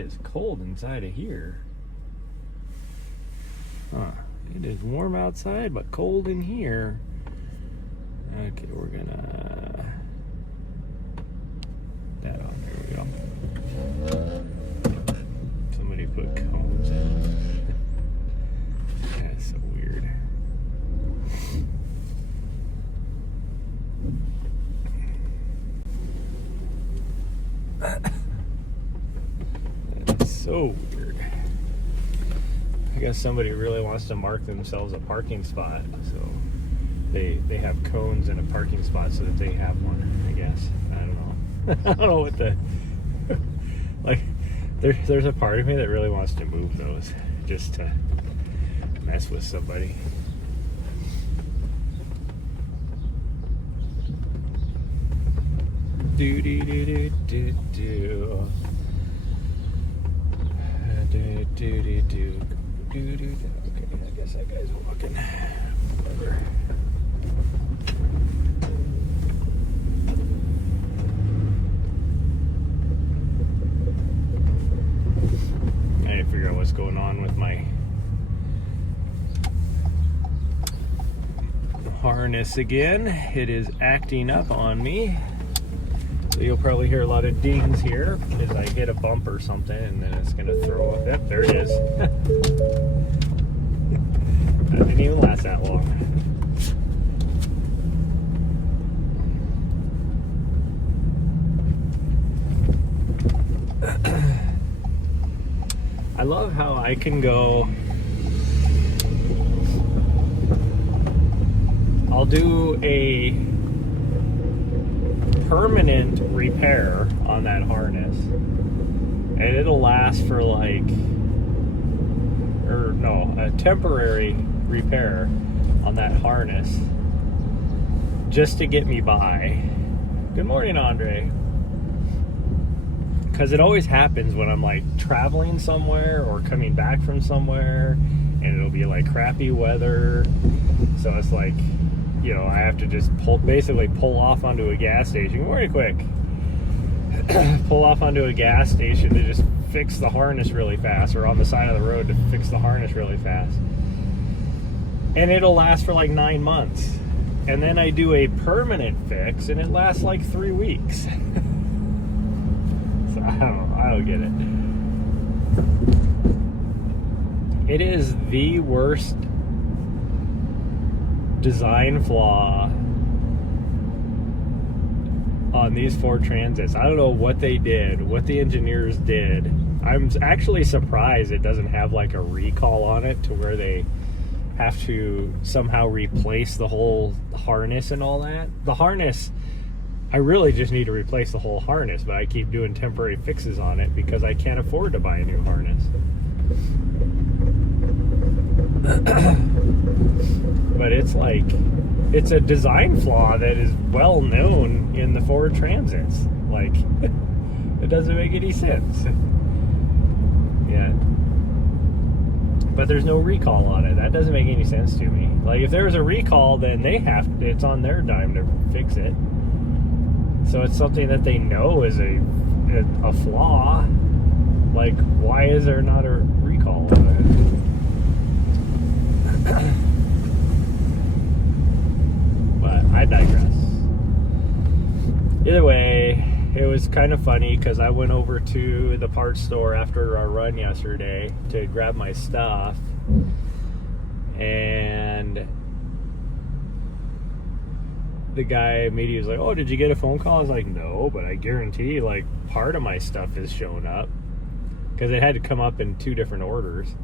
is cold inside of here. Huh. It is warm outside, but cold in here. Okay, we're gonna... that on. There we go. Somebody put cones in. That's so weird. That's so weird. I guess somebody really wants to mark themselves a parking spot, so they have cones in a parking spot so that they have one, I guess. I don't know. I don't know what the... like, there's a part of me that really wants to move those just to mess with somebody. Do do do do do do. Do do do do do do. Okay, I guess that guy's walking. Whatever. I need to figure out what's going on with my harness again. It is acting up on me. So you'll probably hear a lot of dings here as I hit a bump or something, and then it's going to throw up. Yep, there it is. That didn't even last that long. I love how I can go... I'll do a permanent repair on that harness, and it'll last for like, or no, a temporary repair on that harness just to get me by. Good morning, Andre. Because it always happens when I'm like traveling somewhere or coming back from somewhere, and it'll be like crappy weather, so it's like, you know, I have to just basically pull off onto a gas station very quick. Pull off onto a gas station to just fix the harness really fast, or on the side of the road to fix the harness really fast. And it'll last for like 9 months. And then I do a permanent fix, and it lasts like 3 weeks. So I don't get it. It is the worst design flaw on these Ford Transits. I don't know what they did, what the engineers did. I'm actually surprised it doesn't have like a recall on it to where they have to somehow replace the whole harness and all that. The harness, I really just need to replace the whole harness, but I keep doing temporary fixes on it because I can't afford to buy a new harness. But it's like, it's a design flaw that is well known in the Ford Transits. Like, it doesn't make any sense. Yeah. But there's no recall on it. That doesn't make any sense to me. Like, if there was a recall, then it's on their dime to fix it. So it's something that they know is a flaw. Like, why is there not a recall on it? But I digress. Either way, it was kind of funny because I went over to the parts store after our run yesterday to grab my stuff, and the guy immediately was like, "Oh, did you get a phone call?" I was like, "No, but I guarantee like part of my stuff has shown up," because it had to come up in 2 different orders.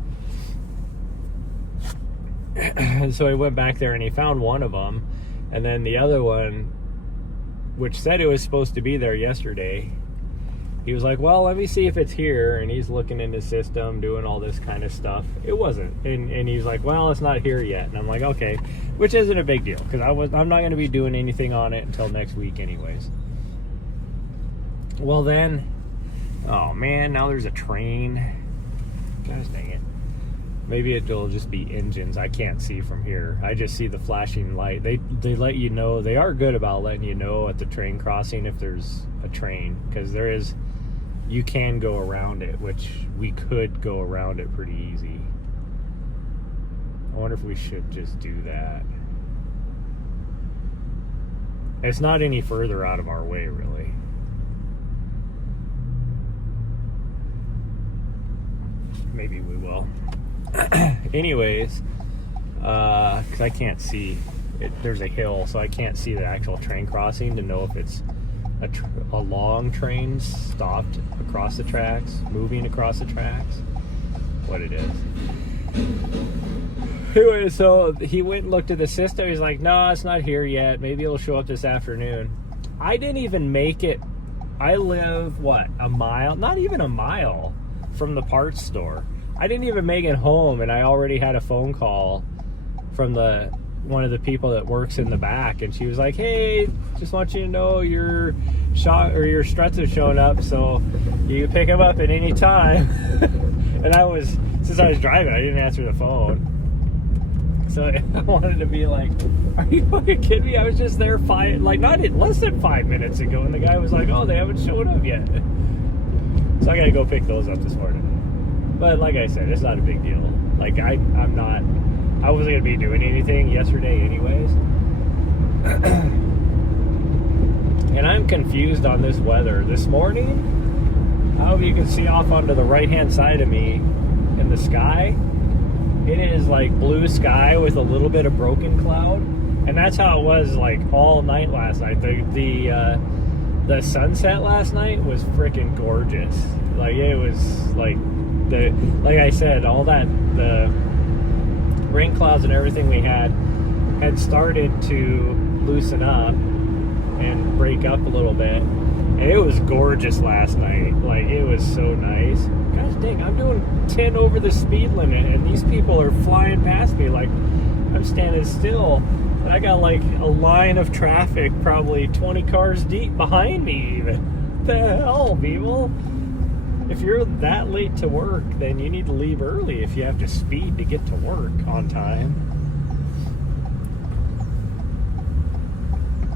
So he went back there and he found one of them, and then the other one, which said it was supposed to be there yesterday, he was like, "Well, let me see if it's here," and he's looking in the system, doing all this kind of stuff. It wasn't, and he's like, "Well, it's not here yet," and I'm like, "Okay," which isn't a big deal because I'm not going to be doing anything on it until next week anyways. Well then, oh man, now there's a train. Gosh dang it. Maybe it'll just be engines. I can't see from here. I just see the flashing light. They let you know. They are good about letting you know at the train crossing if there's a train, because there is you can go around it, which we could go around it pretty easy. I wonder if we should just do that. It's not any further out of our way, really. Maybe we will. Anyways, because I can't see it, there's a hill, so I can't see the actual train crossing to know if it's a long train stopped across the tracks, moving across the tracks, what it is. Anyway, so he went and looked at the system. He's like, no, it's not here yet. Maybe it'll show up this afternoon. I didn't even make it. I live, what, a mile? Not even a mile from the parts store. I didn't even make it home, and I already had a phone call from one of the people that works in the back, and she was like, hey, just want you to know your struts have shown up, so you can pick them up at any time. And since I was driving, I didn't answer the phone. So I wanted to be like, are you fucking kidding me? I was just there less than 5 minutes ago, and the guy was like, oh, they haven't shown up yet. So I gotta go pick those up this morning. But like I said, it's not a big deal. Like I wasn't gonna be doing anything yesterday anyways. And I'm confused on this weather. This morning, I hope you can see off onto the right hand side of me in the sky. It is like blue sky with a little bit of broken cloud, and that's how it was like all night last night. The sunset last night was freaking gorgeous. Like it was like I said, all that the rain clouds and everything we had started to loosen up and break up a little bit, and it was gorgeous last night. Like it was so nice. Gosh dang, I'm doing 10 over the speed limit, and these people are flying past me. Like I'm standing still, and I got like a line of traffic, probably 20 cars deep behind me even. What the hell, people? If you're that late to work, then you need to leave early if you have to speed to get to work on time.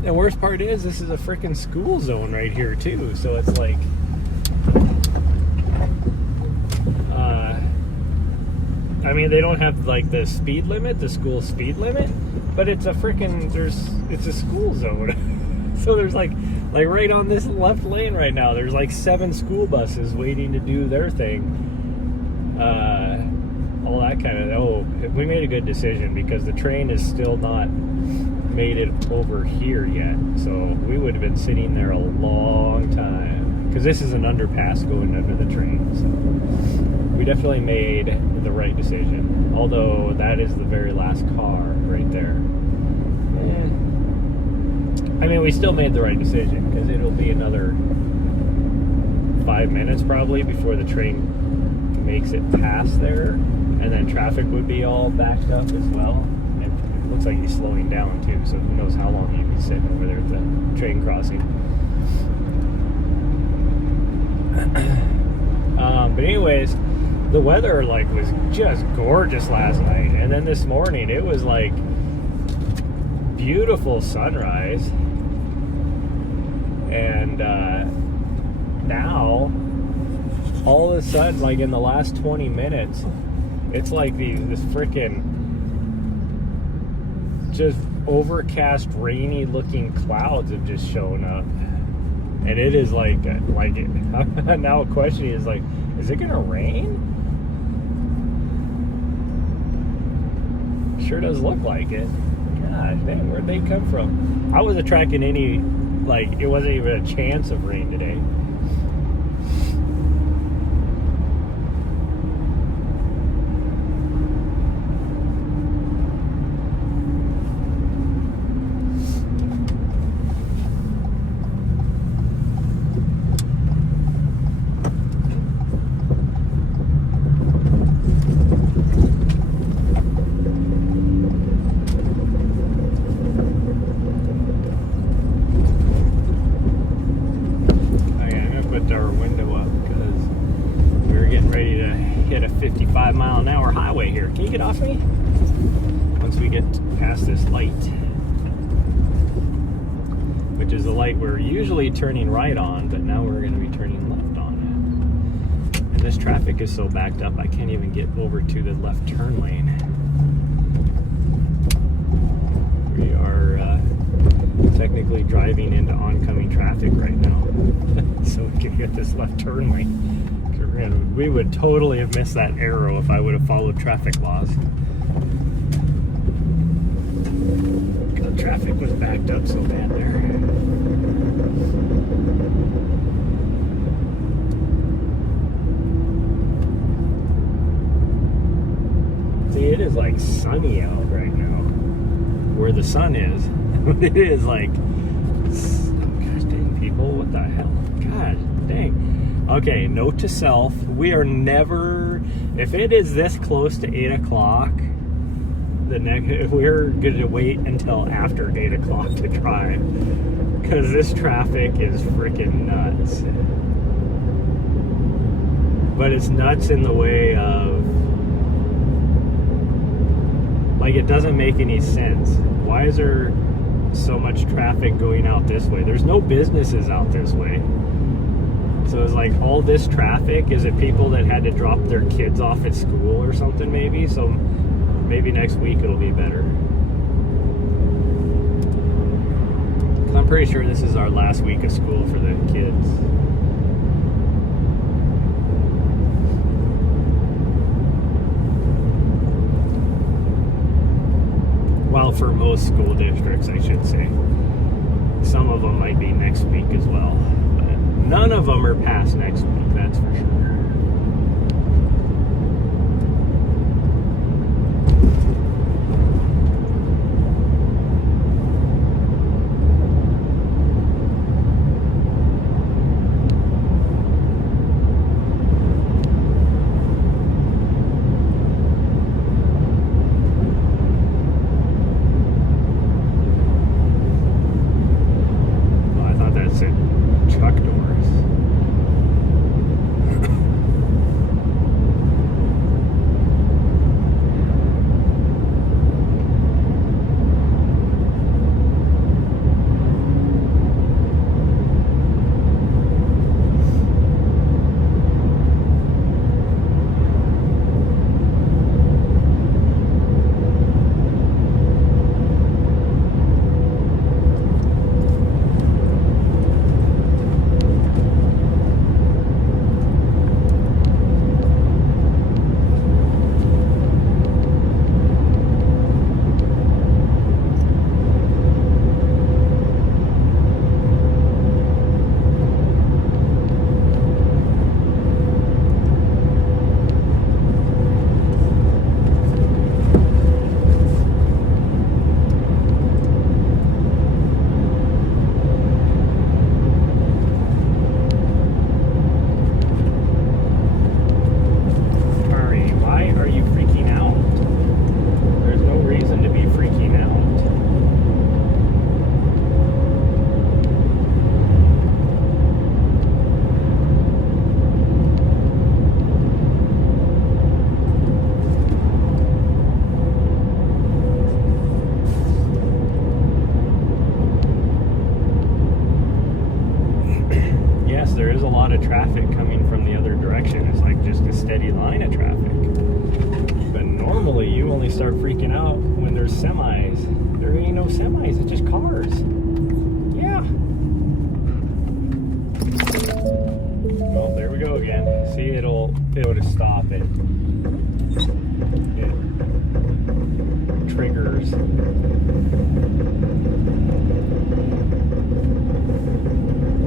The worst part is, this is a freaking school zone right here too, so it's like I mean, they don't have like the speed limit, the school speed limit, but it's a freaking it's a school zone. So there's like right on this left lane right now, there's like 7 school buses waiting to do their thing. All that kind of, we made a good decision because the train is still not made it over here yet. So we would have been sitting there a long time because this is an underpass going under the train. So we definitely made the right decision. Although that is the very last car right there. I mean, we still made the right decision because it'll be another 5 minutes probably before the train makes it past there, and then traffic would be all backed up as well. And it looks like he's slowing down too, so who knows how long he'd be sitting over there at the train crossing. But anyways, the weather was just gorgeous last night, and then this morning it was like beautiful sunrise, and now all of a sudden, like in the last 20 minutes, it's like this freaking just overcast, rainy looking clouds have just shown up, and it is like it now a question is like, is it gonna rain? Sure does look like it. Gosh dang, where'd they come from? I wasn't tracking any, it wasn't even a chance of rain today. Our window up because we're getting ready to hit a 55-mile-an-hour highway here. Can you get off me? Once we get past this light, which is the light we're usually turning right on, but now we're going to be turning left on this traffic is so backed up, I can't even get over to the left turn lane. We are technically driving into oncoming traffic right now. So we can get this left turn lane. We would totally have missed that arrow if I would have followed traffic laws. The traffic was backed up so bad there. See, it is like sunny out right now. Where the sun is. It is like, gosh dang, people, what the hell? God dang. Okay, note to self, we are never, if it is this close to 8 o'clock, we're going to wait until after 8 o'clock to drive. Because this traffic is freaking nuts. But it's nuts in the way of, like, it doesn't make any sense. Why is there so much traffic going out this way? There's no businesses out this way. So it's like all this traffic, is it people that had to drop their kids off at school or something maybe? So maybe next week it'll be better. 'Cause I'm pretty sure this is our last week of school for the kids. Well, for most school districts, I should say. Some of them might be next week as well. But none of them are past next week, that's for sure. Truck doors. Traffic coming from the other direction. It's like just a steady line of traffic. But normally you only start freaking out when there's semis. There ain't no semis, it's just cars. Yeah. Well, there we go again. See, it'll to stop it. It triggers.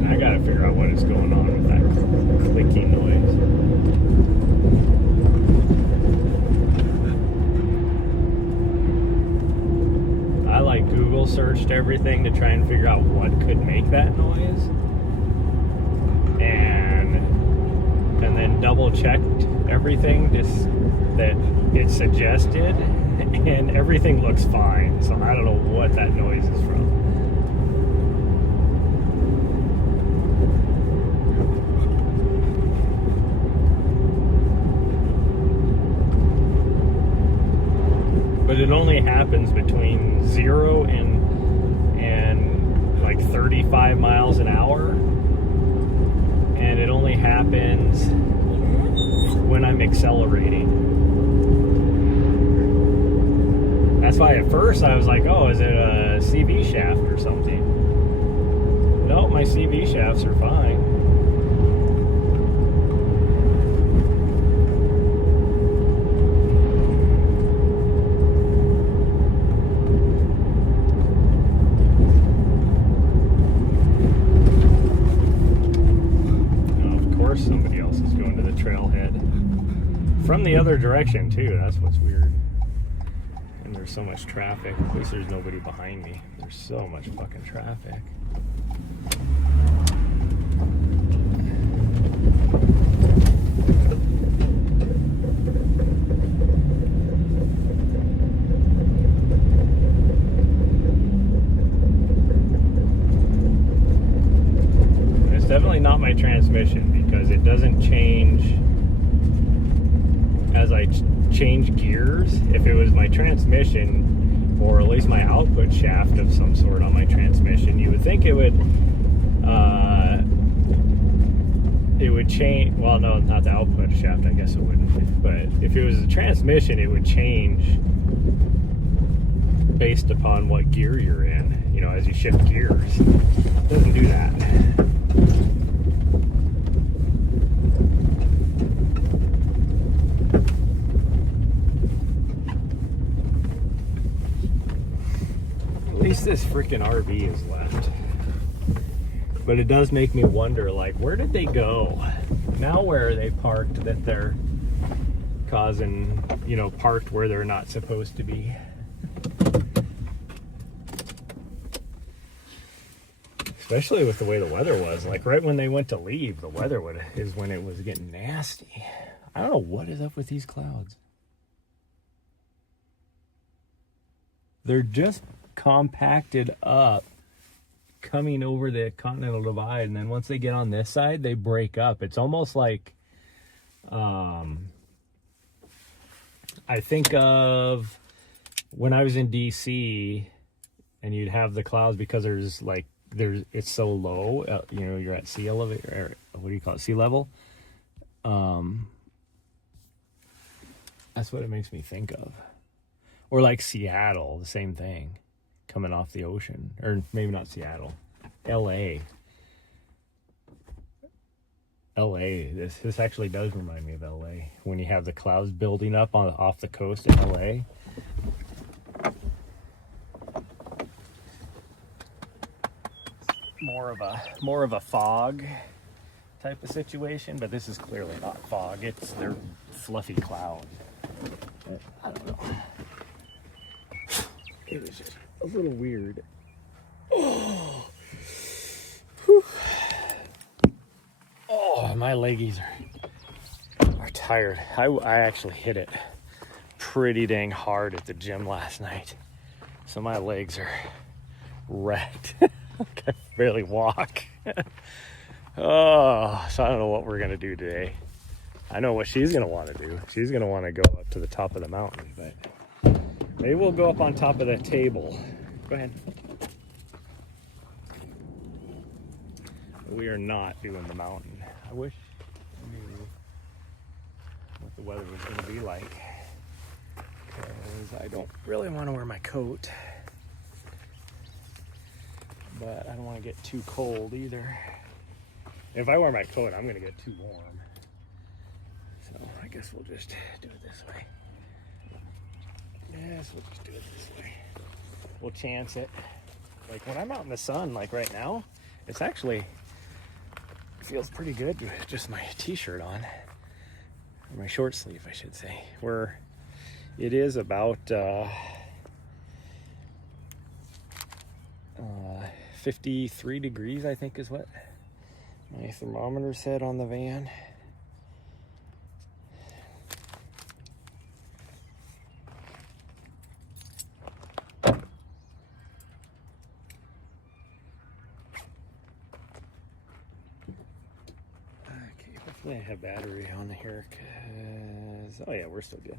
I gotta figure out what is going on with that clicking noise. I like Google searched everything to try and figure out what could make that noise, and then double checked everything just that it suggested, and everything looks fine. So I don't know what that noise is from. But it only happens between 0 and like 35 miles an hour, and it only happens accelerating. That's why at first I was like, oh, is it a CV shaft or something? No, my CV shafts are fine. Oh, of course somebody else is going to the trailhead. From the other direction too, that's what's weird. And there's so much traffic. At least there's nobody behind me. There's so much fucking traffic. It's definitely not my transmission because it doesn't change as I change gears. If it was my transmission, or at least my output shaft of some sort on my transmission, you would think it would change. Well, no, not the output shaft, I guess it wouldn't, but if it was a transmission, it would change based upon what gear you're in, you know, as you shift gears. It doesn't do that. At least this freaking RV is left. But it does make me wonder, like, where did they go? Now where are they parked that they're causing, you know, parked where they're not supposed to be? Especially with the way the weather was. Like, right when they went to leave, the weather is when it was getting nasty. I don't know what is up with these clouds. They're just compacted up coming over the Continental Divide, and then once they get on this side, they break up. It's almost like I think of when I was in DC, and you'd have the clouds because it's so low, you know, you're at sea level, or what do you call it, sea level. That's what it makes me think of. Or like Seattle, the same thing, coming off the ocean. Or maybe not Seattle, LA. This actually does remind me of LA, when you have the clouds building up off the coast in LA. More of a fog type of situation, but this is clearly not fog. They're fluffy clouds. I don't know. It was just a little weird. Oh, my leggies are tired. I actually hit it pretty dang hard at the gym last night, so my legs are wrecked. I can barely walk. Oh, so I don't know what we're gonna do today. I know what she's gonna want to do. She's gonna want to go up to the top of the mountain, but maybe we'll go up on top of that table. Go ahead. We are not doing the mountain. I wish I knew what the weather was going to be like, because I don't really want to wear my coat, but I don't want to get too cold either. If I wear my coat, I'm going to get too warm. So I guess we'll just do it this way. Yes, we'll just do it this way. We'll chance it. Like when I'm out in the sun, like right now, it's actually feels pretty good with just my t-shirt on, or my short sleeve, I should say. It is about 53 degrees, I think is what my thermometer said on the van. I have battery on here because, oh yeah, we're still good.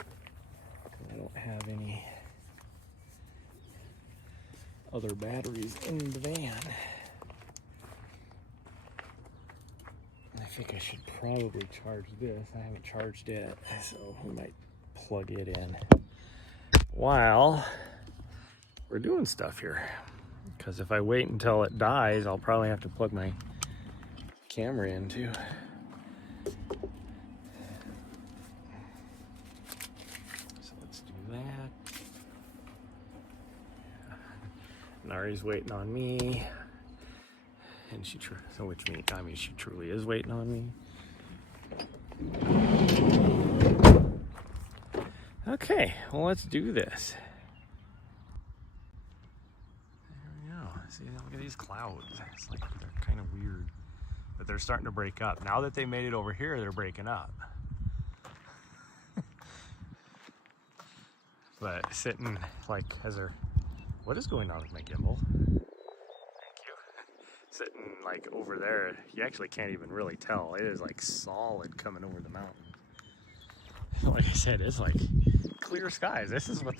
I don't have any other batteries in the van. I think I should probably charge this. I haven't charged it, so we might plug it in while we're doing stuff here. Because if I wait until it dies, I'll probably have to plug my camera in too. So let's do that. Nahri's waiting on me. And she she truly is waiting on me. Okay, well, let's do this. There we go. See, look at these clouds. It's like they're kind of weird, but they're starting to break up. Now that they made it over here, they're breaking up. But sitting like what is going on with my gimbal? Sitting like over there, you actually can't even really tell. It is like solid coming over the mountain. Like I said, it's like clear skies. This is what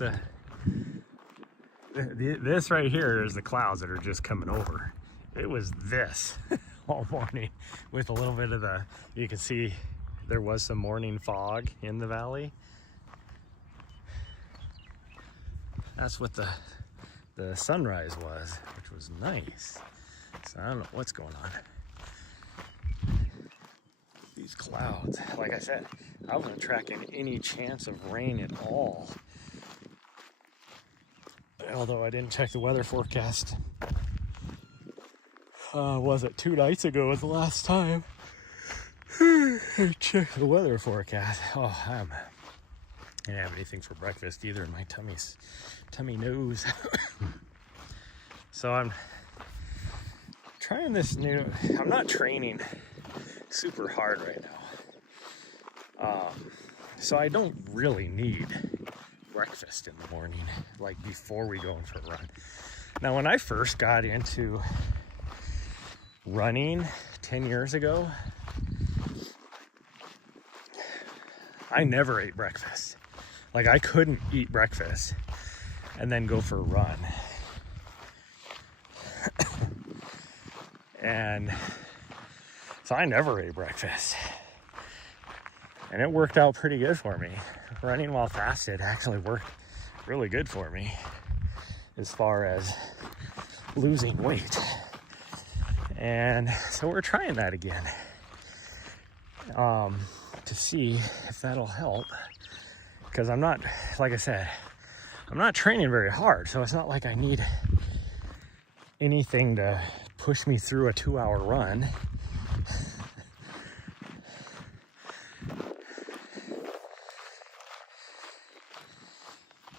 this right here is the clouds that are just coming over. It was this all morning with a little bit of you can see there was some morning fog in the valley. That's what the sunrise was, which was nice. So I don't know what's going on. These clouds, like I said, I wasn't tracking any chance of rain at all. Although I didn't check the weather forecast. Was it 2 nights ago was the last time I checked the weather forecast. Oh, I didn't have anything for breakfast either. My tummy knows. So I'm trying this new, I'm not training super hard right now. So I don't really need breakfast in the morning, like before we go for a run. Now, when I first got into running 10 years ago, I never ate breakfast. Like, I couldn't eat breakfast and then go for a run. And so I never ate breakfast. And it worked out pretty good for me. Running while fasted actually worked really good for me as far as losing weight. And so we're trying that again to see if that'll help. Because I'm not, like I said, I'm not training very hard. So it's not like I need anything to push me through a 2-hour run.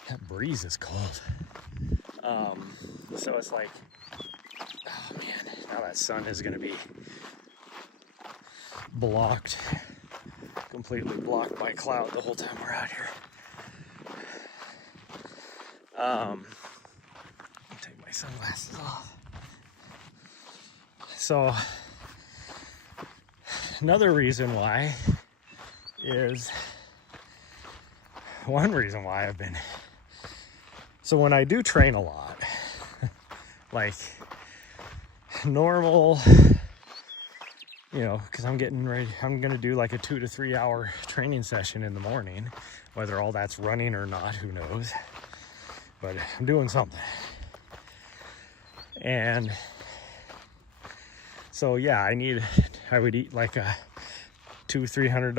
That breeze is cold. So it's like, oh man, now that sun is gonna be blocked, completely blocked by cloud the whole time we're out here. Take my sunglasses off. So another reason why is, one reason why I've been, so when I do train a lot, like normal, you know, because I'm getting ready, I'm gonna do like a 2 to 3 hour training session in the morning, whether all that's running or not, who knows, but I'm doing something. And so yeah, I would eat like a 300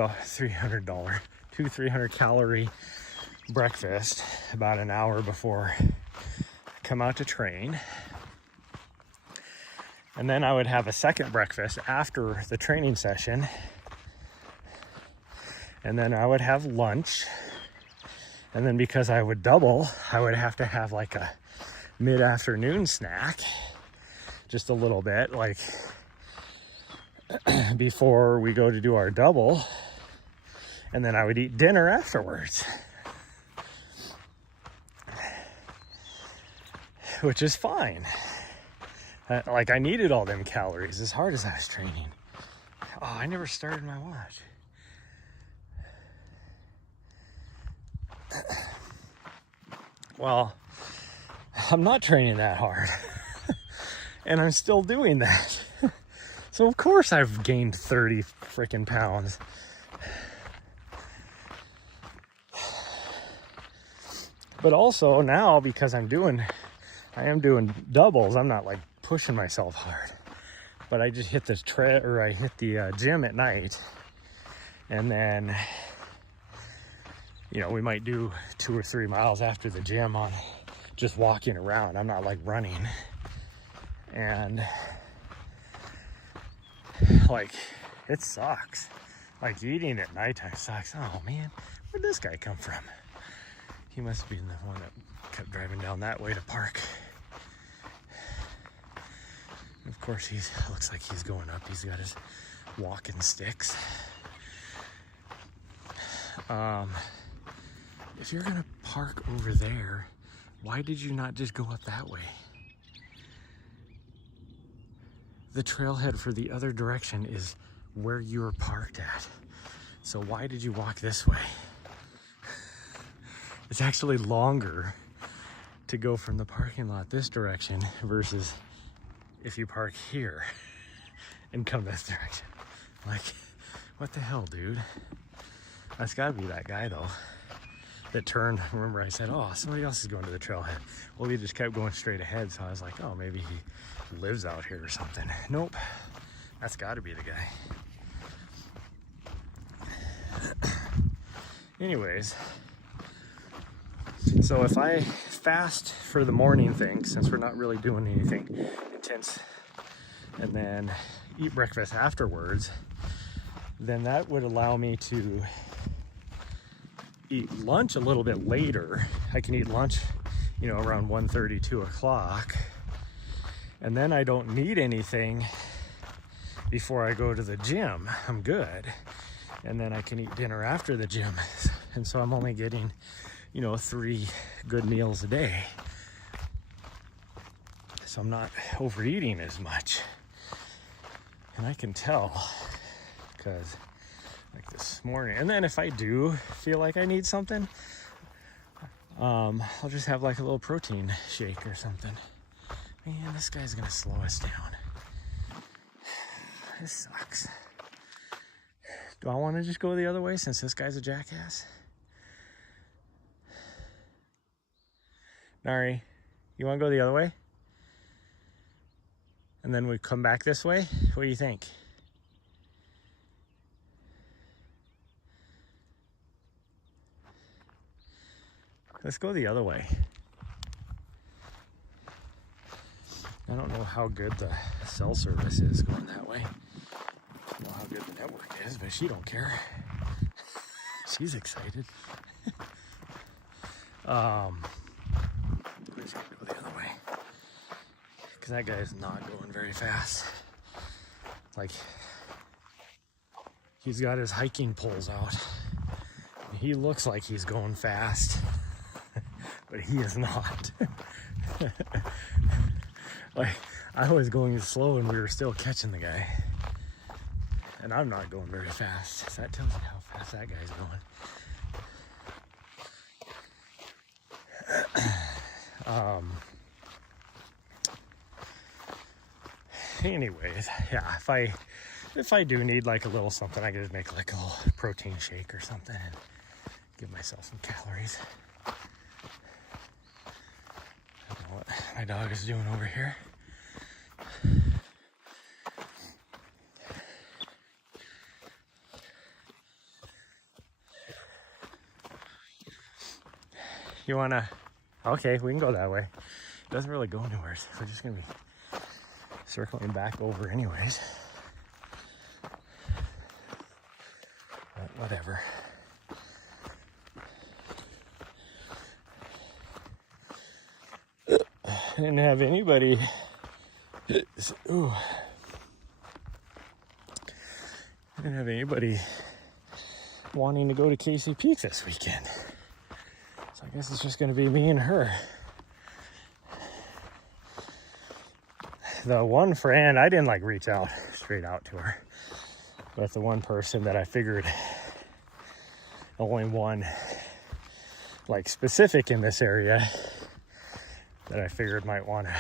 calorie breakfast about an hour before I come out to train. And then I would have a second breakfast after the training session. And then I would have lunch. And then because I would double, I would have to have like a mid-afternoon snack, just a little bit, like before we go to do our double. And then I would eat dinner afterwards, which is fine. Like, I needed all them calories as hard as I was training. Oh, I never started my watch. Well, I'm not training that hard. And I'm still doing that. So of course I've gained 30 freaking pounds. But also now, because I am doing doubles, I'm not like pushing myself hard. But I just hit this I hit the gym at night, and then, you know, we might do 2 or 3 miles after the gym on just walking around. I'm not like running. And like, it sucks. Like, eating at nighttime sucks. Oh man, where'd this guy come from? He must have been the one that kept driving down that way to park. Of course, looks like he's going up. He's got his walking sticks. If you're gonna park over there, why did you not just go up that way? The trailhead for the other direction is where you were parked at. So why did you walk this way? It's actually longer to go from the parking lot this direction versus if you park here and come this direction. Like, what the hell, dude? That's gotta be that guy though, that turned. Remember I said, oh, somebody else is going to the trailhead. Well, he just kept going straight ahead, so I was like, oh, maybe he lives out here or something. Nope, that's gotta be the guy. Anyways, so if I fast for the morning thing, since we're not really doing anything intense, and then eat breakfast afterwards, then that would allow me to eat lunch a little bit later. I can eat lunch, you know, around 1:30, 2 o'clock, and then I don't need anything before I go to the gym. I'm good. And then I can eat dinner after the gym. And so I'm only getting, you know, 3 good meals a day. So I'm not overeating as much. And I can tell, because like this morning, and then if I do feel like I need something, I'll just have like a little protein shake or something. Man, this guy's gonna slow us down. This sucks. Do I want to just go the other way since this guy's a jackass? Nahri, you want to go the other way? And then we come back this way? What do you think? Let's go the other way. I don't know how good the cell service is going that way. I don't know how good the network is, but she don't care. She's excited. We're just gonna go the other way, because that guy is not going very fast. Like, he's got his hiking poles out. He looks like he's going fast, but he is not. Like, I was going slow and we were still catching the guy. And I'm not going very fast. So that tells you how fast that guy's going. Anyways, yeah, if I do need like a little something, I can just make like a little protein shake or something and give myself some calories. I don't know what my dog is doing over here. You wanna? Okay, we can go that way. It doesn't really go anywhere, so we're just gonna be circling back over anyways. But whatever. I didn't have anybody. Ooh. I didn't have anybody wanting to go to Casey Peak this weekend. So I guess it's just going to be me and her. The one friend, I didn't like reach out straight out to her, but the one person that I figured, only one like specific in this area that I figured might want to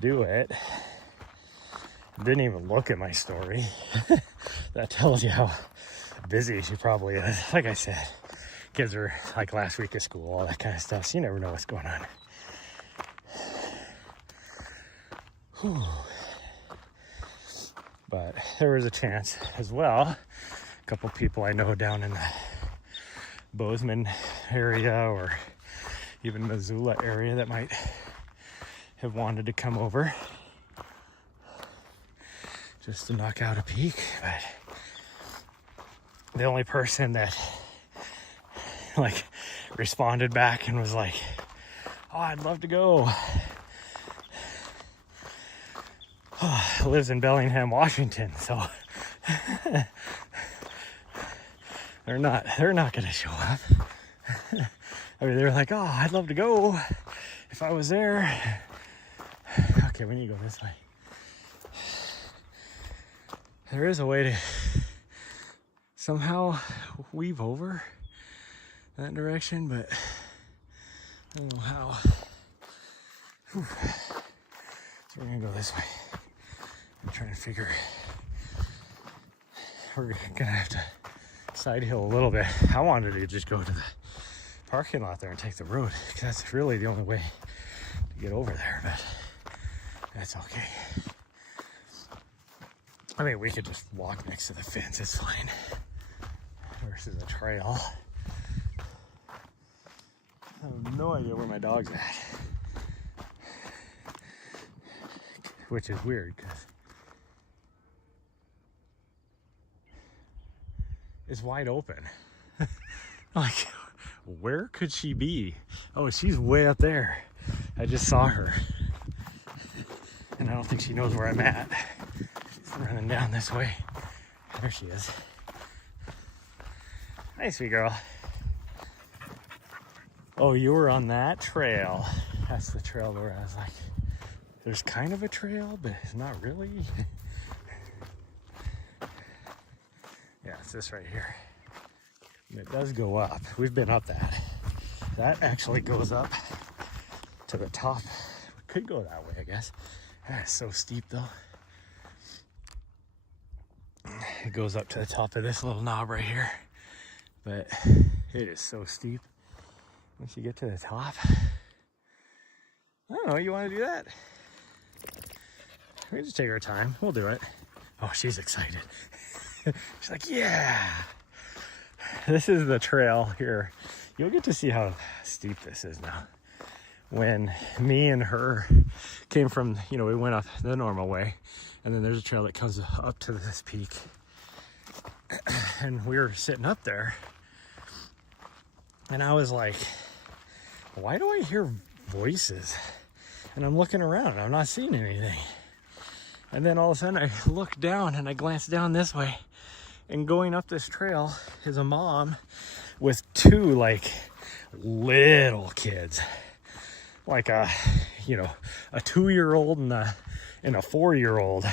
do it, Didn't even look at my story. That tells you how busy she probably is. Like I said, kids are like last week of school, all that kind of stuff. So you never know what's going on. Whew. But there was a chance as well. A couple people I know down in the Bozeman area or even Missoula area that might have wanted to come over just to knock out a peek. But the only person that like responded back and was like, oh, I'd love to go, lives in Bellingham, Washington. So they're not gonna show up. I mean, they're like, oh, I'd love to go if I was there. Okay, we need to go this way. There is a way to somehow weave over that direction, but I don't know how. Whew. So we're gonna go this way. I'm trying to figure. We're gonna have to side hill a little bit. I wanted to just go to the parking lot there and take the road, because that's really the only way to get over there, but that's okay. I mean, we could just walk next to the fence, it's fine. Versus a trail. I have no idea where my dog's at. Which is weird, because it's wide open. Like, where could she be? Oh, she's way up there. I just saw her. And I don't think she knows where I'm at. She's running down this way. There she is. Hi, sweet girl. Oh, you were on that trail. That's the trail where I was like, there's kind of a trail, but it's not really. Yeah, it's this right here. And it does go up. We've been up that. That actually goes up to the top. We could go that way, I guess. That's so steep though. It goes up to the top of this little knob right here. But it is so steep. Once you get to the top, I don't know, you want to do that? We just take our time. We'll do it. Oh, she's excited. She's like, yeah. This is the trail here. You'll get to see how steep this is now. When me and her came from, we went up the normal way, and then there's a trail that comes up to this peak. And we were sitting up there, and I was like, why do I hear voices? And I'm looking around, I'm not seeing anything. And then all of a sudden I look down and I glance down this way, and going up this trail is a mom with two like little kids, like a 2-year-old and a 4-year-old,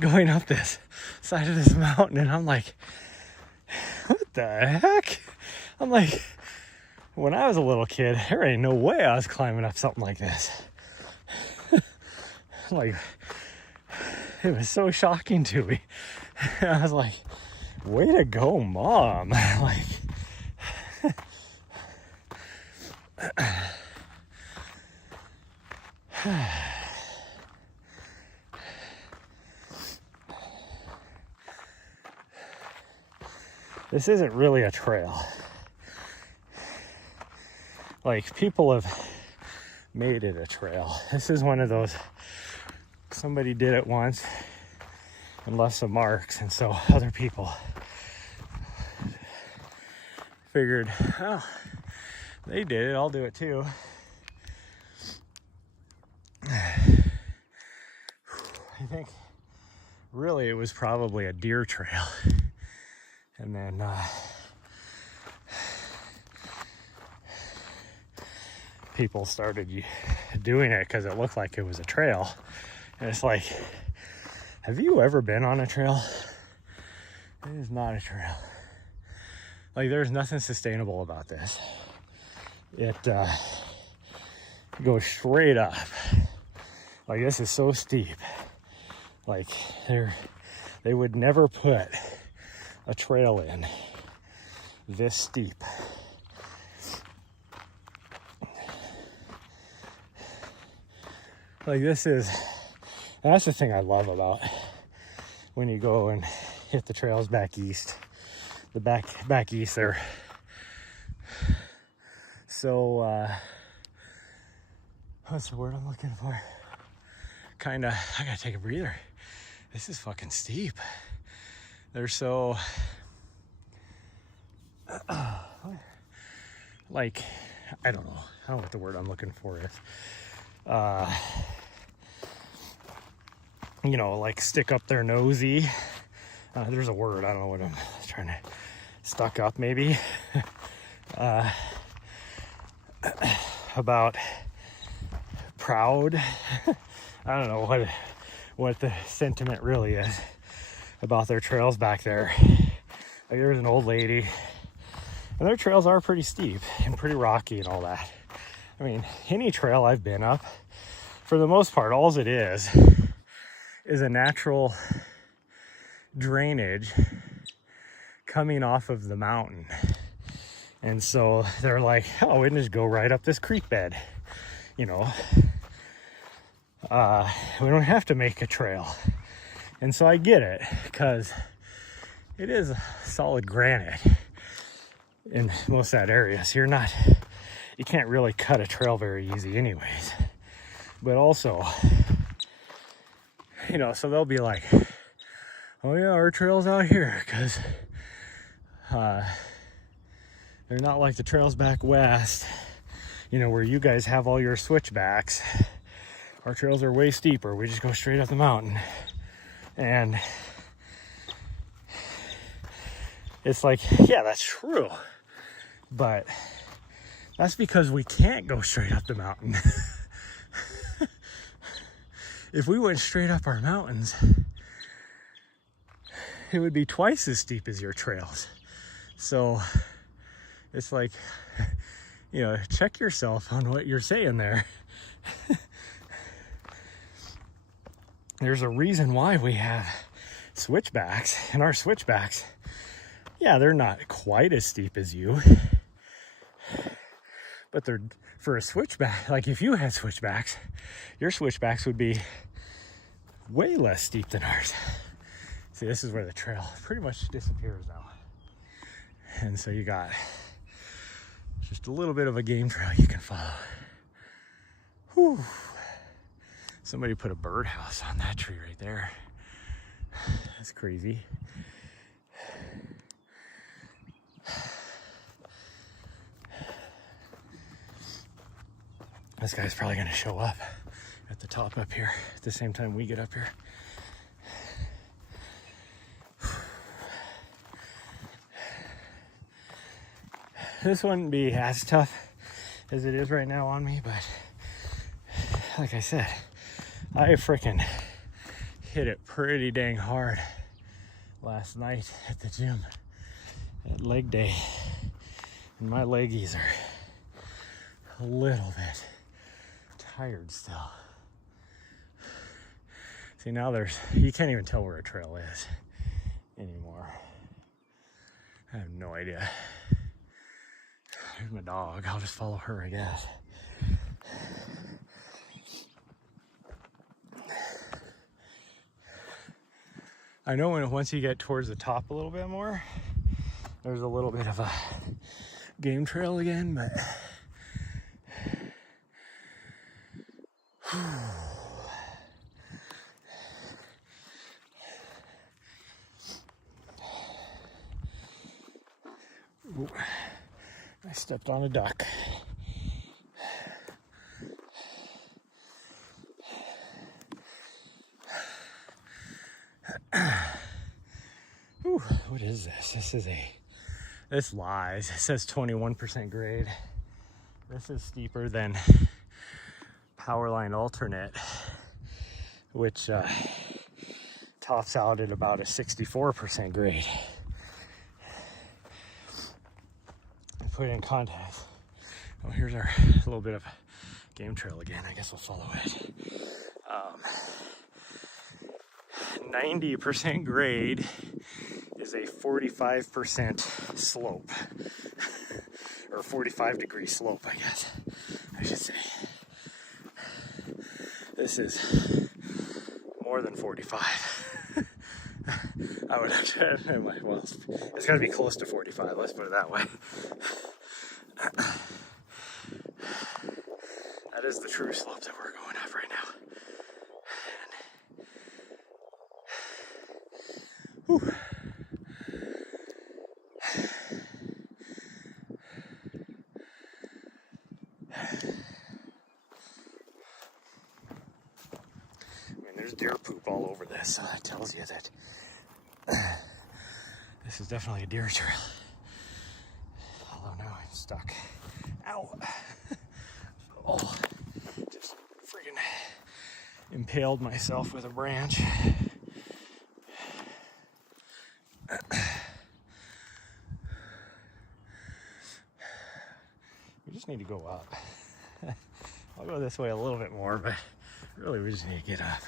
going up this side of this mountain. And I'm like, what the heck? I'm like, when I was a little kid, there ain't no way I was climbing up something like this. Like, it was so shocking to me. I was like, way to go, Mom. Like, this isn't really a trail. Like, people have made it a trail. This is one of those, somebody did it once and left some marks, and so other people figured, oh, they did it, I'll do it too. I think really it was probably a deer trail, and then people started doing it because it looked like it was a trail. And it's like, have you ever been on a trail? It is not a trail. Like, there's nothing sustainable about this. It goes straight up. Like, this is so steep Like they would never put a trail in this steep. Like that's the thing I love about when you go and hit the trails back east. The back east, they're so what's the word I'm looking for? Kinda, I gotta take a breather. This is fucking steep. They're so like, I don't know what the word I'm looking for is. You know, like stick up their nosy. There's a word, I don't know what I'm trying to, stuck up maybe. About proud. I don't know what the sentiment really is about their trails back there. Like there's an old lady, and their trails are pretty steep and pretty rocky and all that. I mean, any trail I've been up, for the most part, all it is a natural drainage coming off of the mountain. And so they're like, oh, we can just go right up this creek bed, you know. We don't have to make a trail. And so I get it, because it is solid granite in most of that area. So you can't really cut a trail very easy anyways. But also, you know, so they'll be like, oh yeah, our trail's out here, because they're not like the trails back west, you know, where you guys have all your switchbacks. Our trails are way steeper. We just go straight up the mountain. And it's like, yeah, that's true. But that's because we can't go straight up the mountain. If we went straight up our mountains, it would be twice as steep as your trails. So it's like, you know, check yourself on what you're saying there. There's a reason why we have switchbacks, and our switchbacks, yeah, they're not quite as steep as you, but they're, for a switchback, like if you had switchbacks, your switchbacks would be way less steep than ours. See, this is where the trail pretty much disappears now. And so you got just a little bit of a game trail you can follow. Whew. Somebody put a birdhouse on that tree right there. That's crazy. This guy's probably gonna show up at the top up here at the same time we get up here. This wouldn't be as tough as it is right now on me, but like I said, I freaking hit it pretty dang hard last night at the gym at leg day, and my leggies are a little bit tired still. See, now you can't even tell where a trail is anymore. I have no idea. Here's my dog. I'll just follow her, I guess. I know once you get towards the top a little bit more, there's a little bit of a game trail again, but ooh, I stepped on a duck. Ooh, what is this? This lies. It says 21% grade. This is steeper than Powerline Alternate, which tops out at about a 64% grade. Put it in context. Oh, here's our little bit of game trail again. I guess we'll follow it. 90% grade is a 45% slope. Or 45-degree slope, I guess I should say. This is more than 45. I would have to, well, it's got to be close to 45, let's put it that way. That is the true slope that we're going up right now. Whew. There's deer poop all over this, so that tells you that this is definitely a deer trail. Although now I'm stuck. Ow! Oh, just freaking impaled myself with a branch. We just need to go up. I'll go this way a little bit more, but really we just need to get up.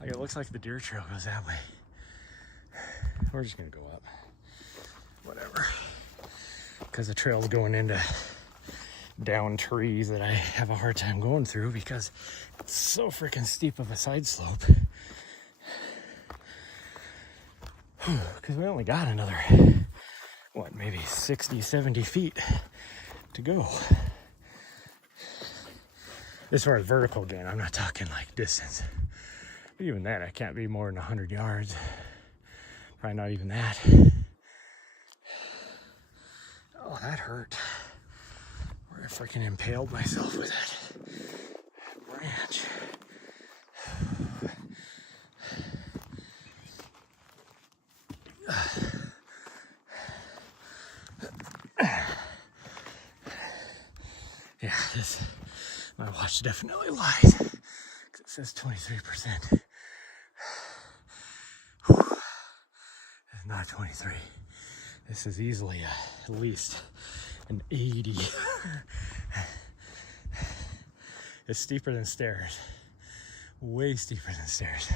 Like it looks like the deer trail goes that way. We're just gonna go up. Whatever. Because the trail's going into down trees that I have a hard time going through because it's so freaking steep of a side slope. Because we only got another, what, maybe 60, 70 feet to go. As far as vertical gain, I'm not talking like distance. But even that, I can't be more than 100 yards. Probably not even that. Oh, that hurt. Where I freaking impaled myself with that branch. Yeah, my watch definitely lies. 'Cause it says 23%. It's not 23. This is easily at least an 80. It's steeper than stairs. Way steeper than stairs.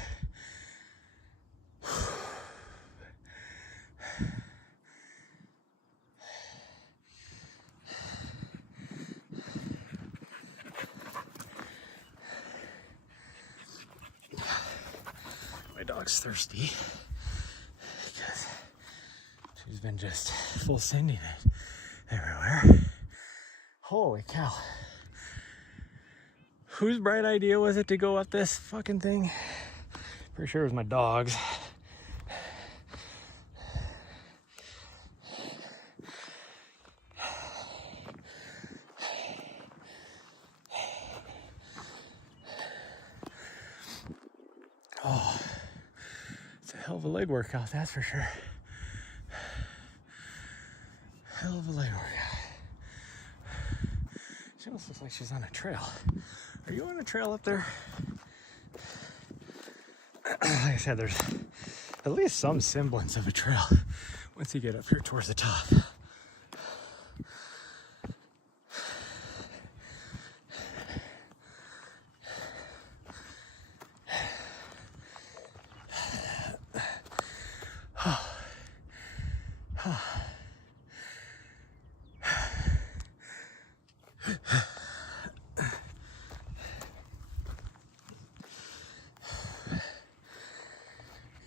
My dog's thirsty because she's been just full sending it everywhere. Holy cow. Whose bright idea was it to go up this fucking thing? Pretty sure it was my dog's. Oh, it's a hell of a leg workout, that's for sure. Hell of a leg workout. She almost looks like she's on a trail. Are you on a trail up there? Like I said, there's at least some semblance of a trail once you get up here towards the top.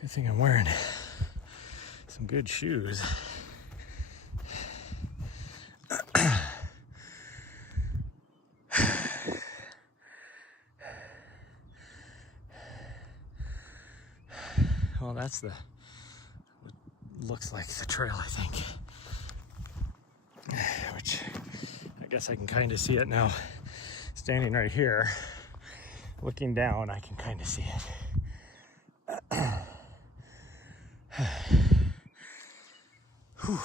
Good thing I'm wearing some good shoes. Well, that's what looks like the trail, I think. Which I guess I can kind of see it now. Standing right here, looking down, I can kind of see it. Whew.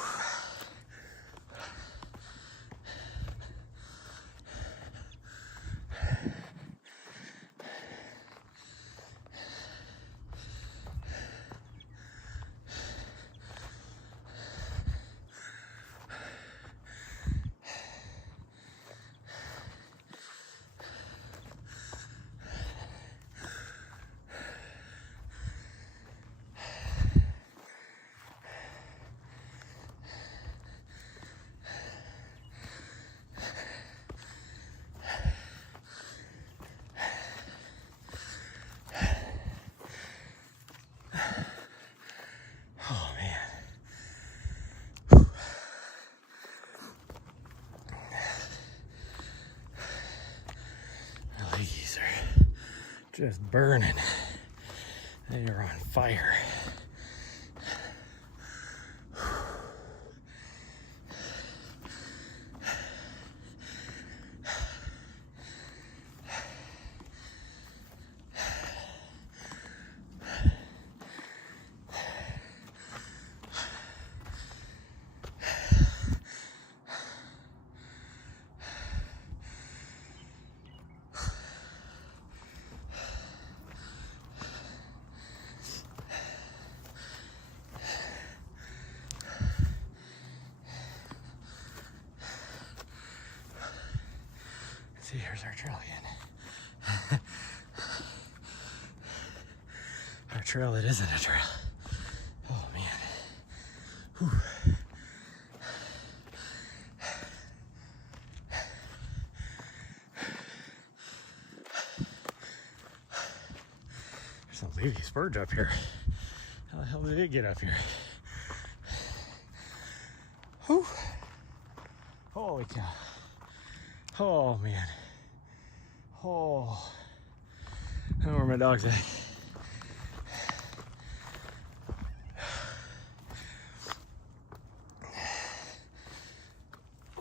These are just burning. They are on fire. See, here's our trail again. Our trail that isn't a trail. Oh man. Whew. There's some lady spurge up here. How the hell did it get up here? Whew. Holy cow. Oh man. Oh. I don't know where my dog's at.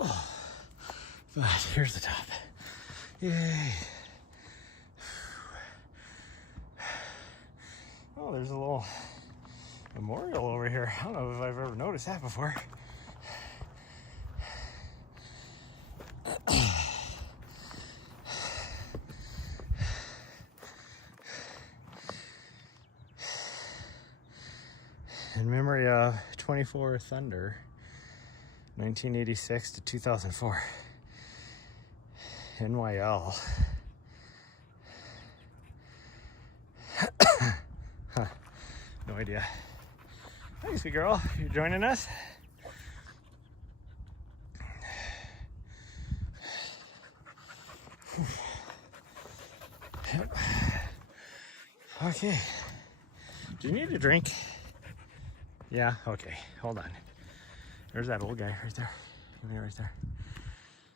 Oh. But here's the top. Yay. Oh, there's a little memorial over here. I don't know if I've ever noticed that before. In memory of 24 Thunder, 1986 to 2004. NYL. Huh. No idea. Hey, sweet girl, you joining us? Okay. Do you need a drink? Yeah, okay. Hold on. There's that old guy right there. Give me right there.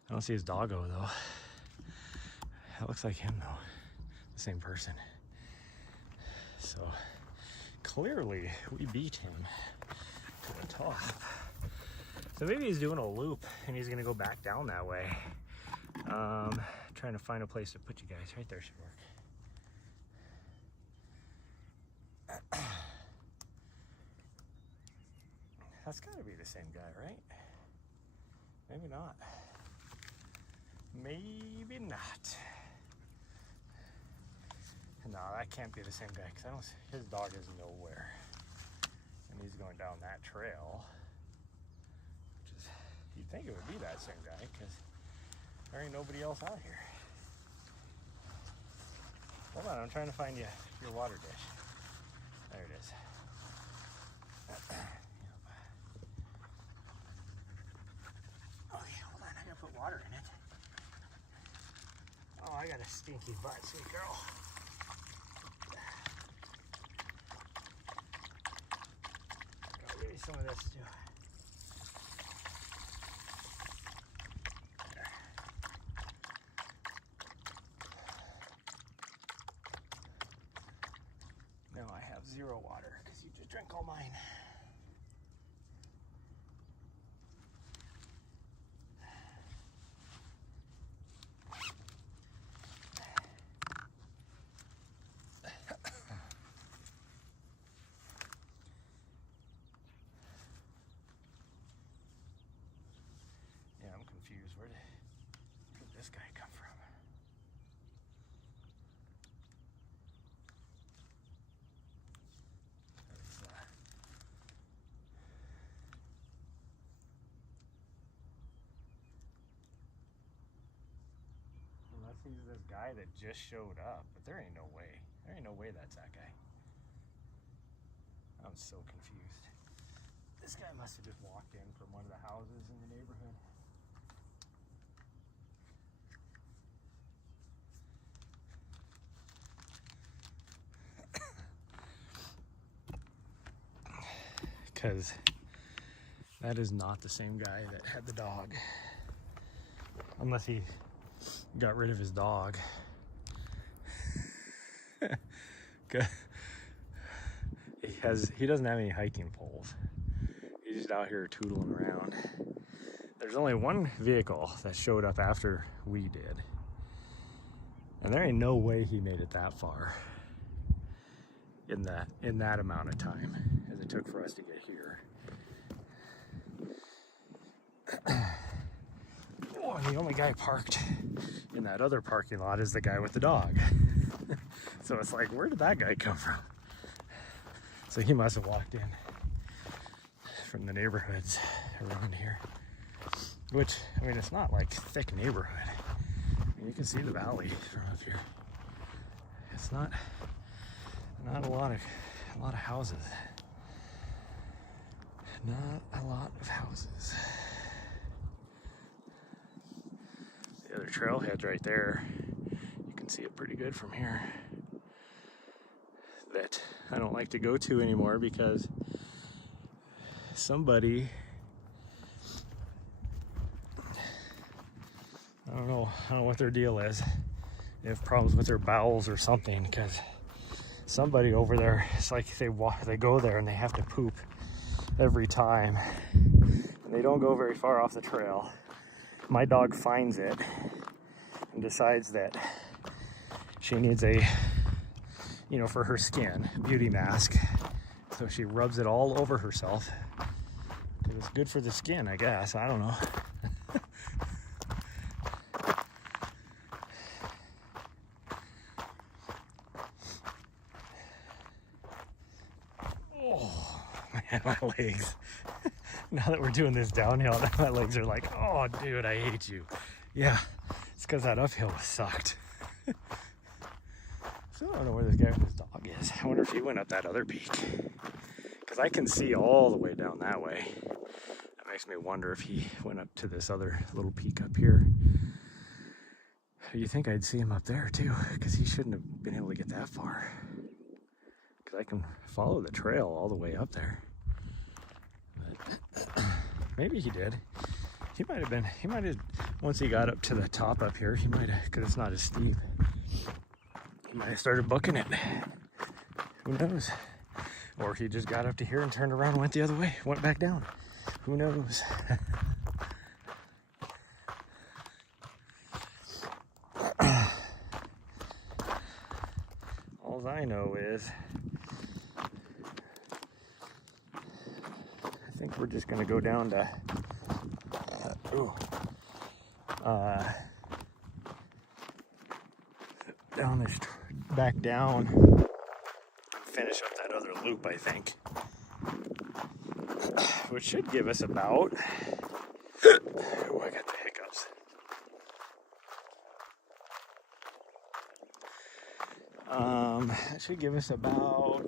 I don't see his doggo though. That looks like him though. The same person. So clearly we beat him to the top. So maybe he's doing a loop and he's gonna go back down that way. Trying to find a place to put you guys. Right there should work. That's gotta be the same guy, right? Maybe not. Maybe not. No, that can't be the same guy because I don't. His dog is nowhere, and he's going down that trail. Which is, you'd think it would be that same guy because there ain't nobody else out here. Hold on, I'm trying to find you your water dish. There it is. Okay, hold on, I gotta put water in it. Oh, I got a stinky butt, sweet girl. I'll give you some of this too. There. Now I have zero water because you just drank all mine. Yeah, I'm confused. Where did this guy come from? Unless he's this guy that just showed up, but there ain't no way. There ain't no way that's that guy. I'm so confused. This guy must have just walked in from one of the houses in the neighborhood. Because that is not the same guy that had the dog. Unless he got rid of his dog He doesn't have any hiking poles. He's just out here tootling around. There's only one vehicle that showed up after we did. And there ain't no way he made it that far in that amount of time as it took for us to get here. Oh, and the only guy parked in that other parking lot is the guy with the dog. So it's like, where did that guy come from? So he must have walked in from the neighborhoods around here. Which, I mean, it's not like thick neighborhood. I mean, you can see the valley from up here. It's not a lot of houses. Not a lot of houses. The other trailhead's right there. You can see it pretty good from here. That I don't like to go to anymore because somebody, I don't know what their deal is. They have problems with their bowels or something, because somebody over there, it's like they go there and they have to poop every time. And they don't go very far off the trail. My dog finds it and decides that she needs a, for her skin, beauty mask. So she rubs it all over herself. It's good for the skin, I guess. I don't know. Oh, man, my legs. Now that we're doing this downhill, my legs are like, oh, dude, I hate you. Yeah, it's because that uphill sucked. So I don't know where this guy with his dog is. I wonder if he went up that other peak. Because I can see all the way down that way. That makes me wonder if he went up to this other little peak up here. You think I'd see him up there too, because he shouldn't have been able to get that far. Because I can follow the trail all the way up there. But maybe he did. He might have, once he got up to the top up here, he might have, because it's not as steep. He might have started booking it. Who knows? Or he just got up to here and turned around and went the other way, went back down. Who knows? All I know is I think we're just gonna go down to down this back down, finish up that other loop, I think, which should give us about oh, I got the hiccups. That should give us about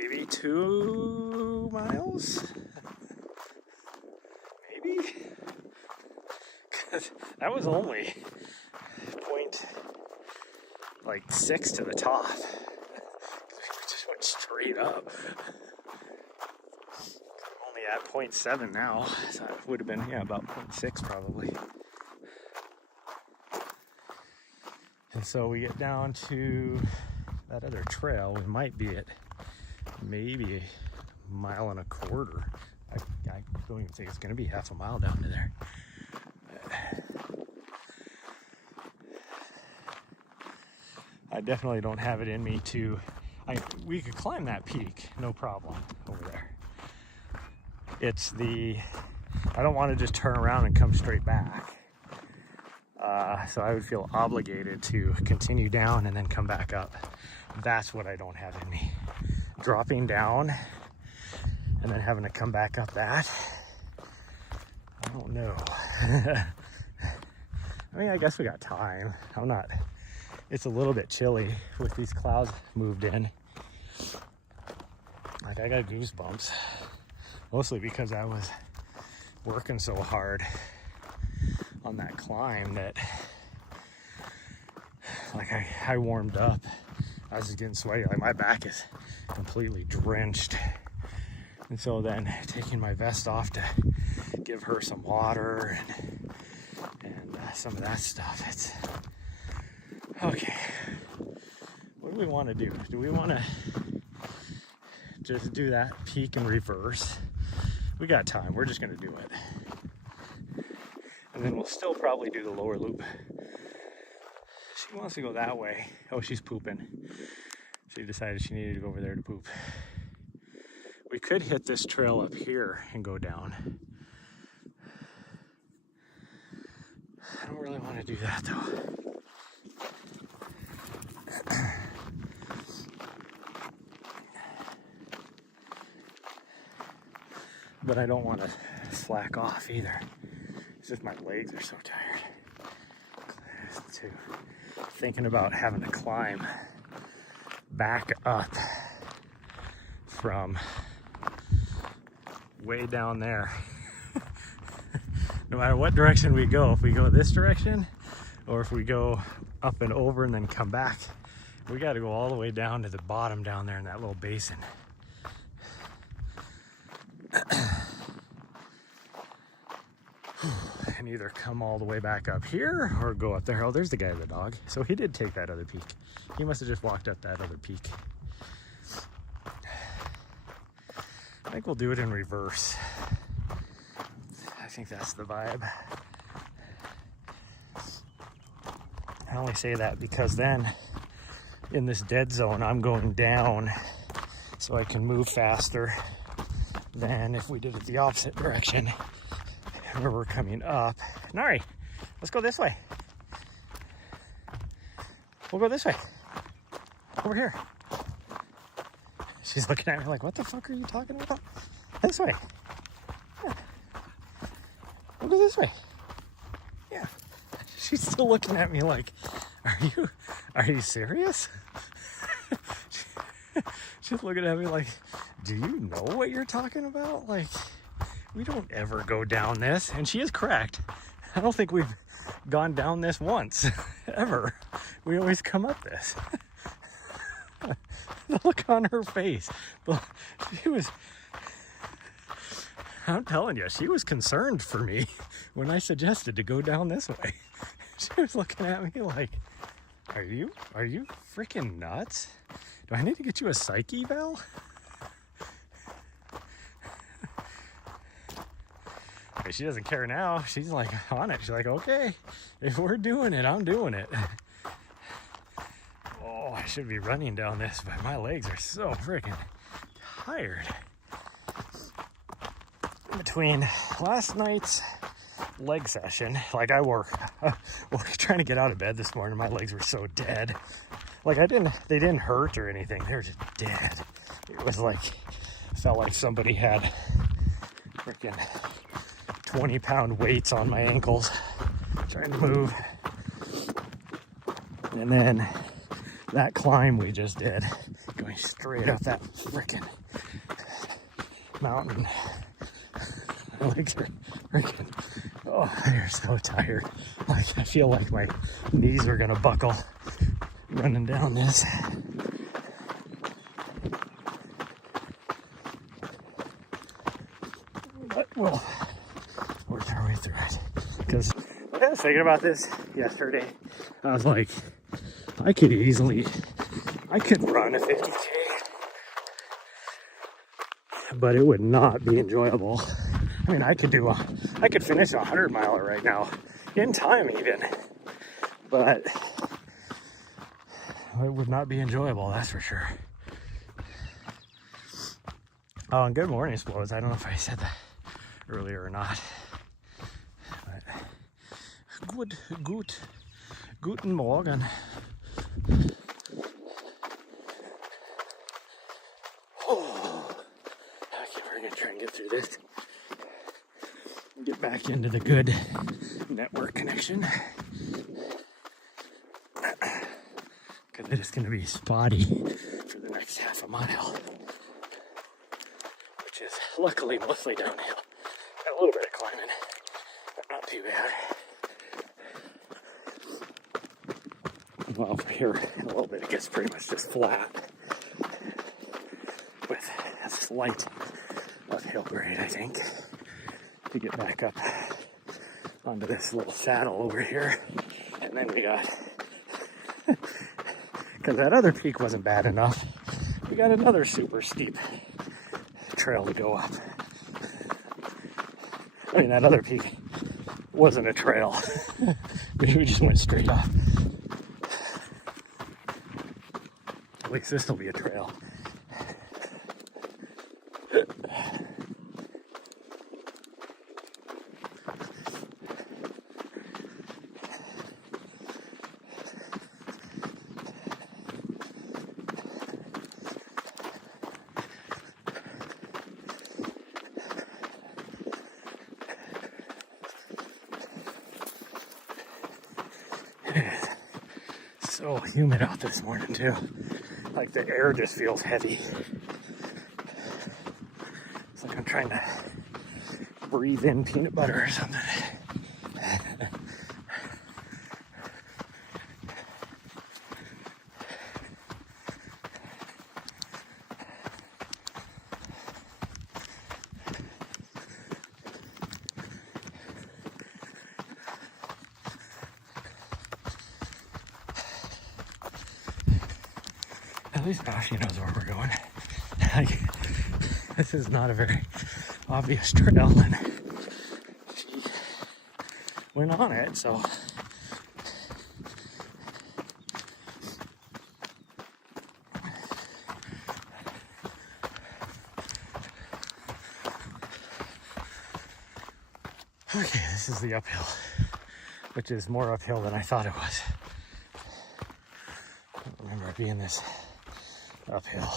maybe 2 miles. Maybe. That was only 0.6 to the top. We just went straight up. Only at 0.7 now, so it would have been about 0.6 probably. And so we get down to that other trail. We might be at maybe 1.25 miles. I don't even think it's going to be half a mile down to there. I definitely don't have it in me to. We could climb that peak, no problem, over there. It's I don't want to just turn around and come straight back. So I would feel obligated to continue down and then come back up. That's what I don't have in me. Dropping down and then having to come back up that, I don't know. I mean, I guess we got time. It's a little bit chilly with these clouds moved in. Like, I got goosebumps. Mostly because I was working so hard on that climb that, like, I warmed up. I was just getting sweaty. Like, my back is completely drenched. And so then taking my vest off to give her some water and some of that stuff. It's okay. What do we want to do? Do we want to just do that peak and reverse? We got time. We're just going to do it. And then we'll still probably do the lower loop. She wants to go that way. Oh, she's pooping. She decided she needed to go over there to poop. We could hit this trail up here and go down. I don't really want to do that though. But I don't want to slack off either. It's just my legs are so tired. Too. Thinking about having to climb back up from way down there. No matter what direction we go, if we go this direction or if we go up and over and then come back, we got to go all the way down to the bottom down there in that little basin. And either come all the way back up here or go up there. Oh, there's the guy with the dog. So he did take that other peak. He must have just walked up that other peak. I think we'll do it in reverse. I think that's the vibe. I only say that because then in this dead zone, I'm going down so I can move faster than if we did it the opposite direction. Where we're coming up. Nahri, let's go this way. We'll go this way. Over here. She's looking at me like, what the fuck are you talking about? This way. Yeah. We'll go this way. Yeah. She's still looking at me like, are you serious? She's looking at me like, do you know what you're talking about? Like, we don't ever go down this. And she is correct. I don't think we've gone down this once, ever. We always come up this. The look on her face. I'm telling you, she was concerned for me when I suggested to go down this way. She was looking at me like, are you freaking nuts? Do I need to get you a psych eval? She doesn't care now. She's like on it. She's like, okay, if we're doing it, I'm doing it. Oh, I should be running down this, but my legs are so freaking tired. Between last night's leg session, like I were trying to get out of bed this morning, my legs were so dead. Like they didn't hurt or anything. They were just dead. It was like, felt like somebody had freaking 20-pound weights on my ankles trying to move. And then that climb we just did, going straight up that frickin' mountain. My legs are freaking, oh, they're so tired. Like, I feel like my knees are gonna buckle running down this. But we'll work our way through it. Because when I was thinking about this yesterday, I was like, I could run a 50K, but it would not be enjoyable. I mean, I could finish a 100-miler right now, in time even, but it would not be enjoyable, that's for sure. Oh, and good morning, Splodes. I don't know if I said that earlier or not. But guten Morgen. Oh, okay, we're gonna try and get through this. Get back into the good network connection. Because it is going to be spotty for the next half a mile. Which is luckily mostly downhill. Got a little bit of climbing, but not too bad. Well, from here in a little bit it gets pretty much just flat. With a slight uphill grade, I think, to get back up onto this little saddle over here. And then we got, because that other peak wasn't bad enough, we got another super steep trail to go up. I mean, that other peak wasn't a trail. We just went straight up. At least this will be a trail. So humid out this morning too. Like the air just feels heavy. It's like I'm trying to breathe in peanut butter or something. At least now she knows where we're going. Like, this is not a very obvious trail, and she went on it, so. Okay, this is the uphill, which is more uphill than I thought it was. I don't remember it being this uphill,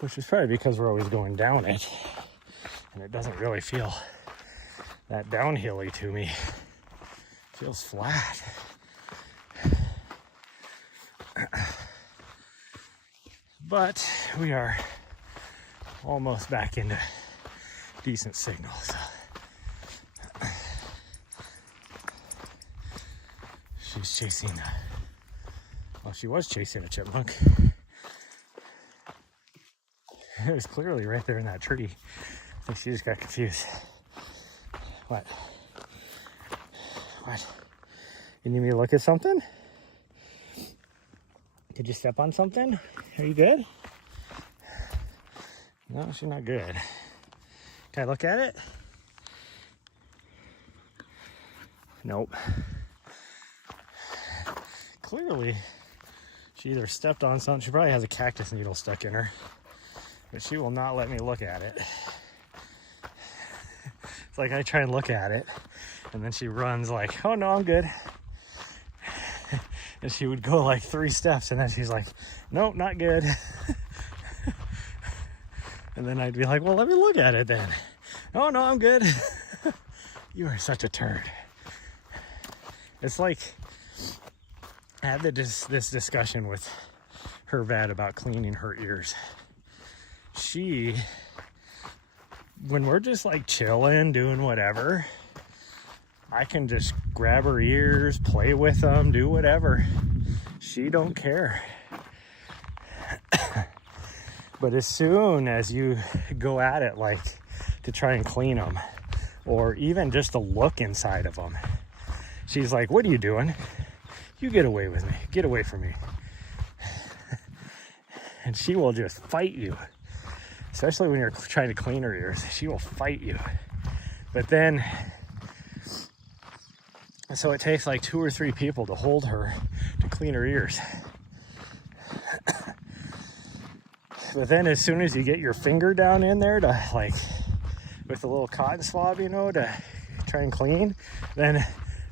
which is probably because we're always going down it, and it doesn't really feel that downhilly to me. It feels flat. But we are almost back into decent signals. She's chasing well, she was chasing a chipmunk. It was clearly right there in that tree. I think she just got confused. What? What? You need me to look at something? Did you step on something? Are you good? No, she's not good. Can I look at it? Nope. Clearly, she either stepped on something. She probably has a cactus needle stuck in her, but she will not let me look at it. It's like I try and look at it, and then she runs like, oh no, I'm good. And she would go like 3 steps, and then she's like, nope, not good. And then I'd be like, well, let me look at it then. Oh no, I'm good. You are such a turd. It's like, I had this discussion with her vet about cleaning her ears. When we're just like chilling, doing whatever, I can just grab her ears, play with them, do whatever. She don't care. But as soon as you go at it, like to try and clean them, or even just to look inside of them, she's like, what are you doing? You get away with me. Get away from me. And she will just fight you. Especially when you're trying to clean her ears. She will fight you. But then, so it takes like 2 or 3 people to hold her to clean her ears. But then as soon as you get your finger down in there to like, with a little cotton swab, you know, to try and clean, then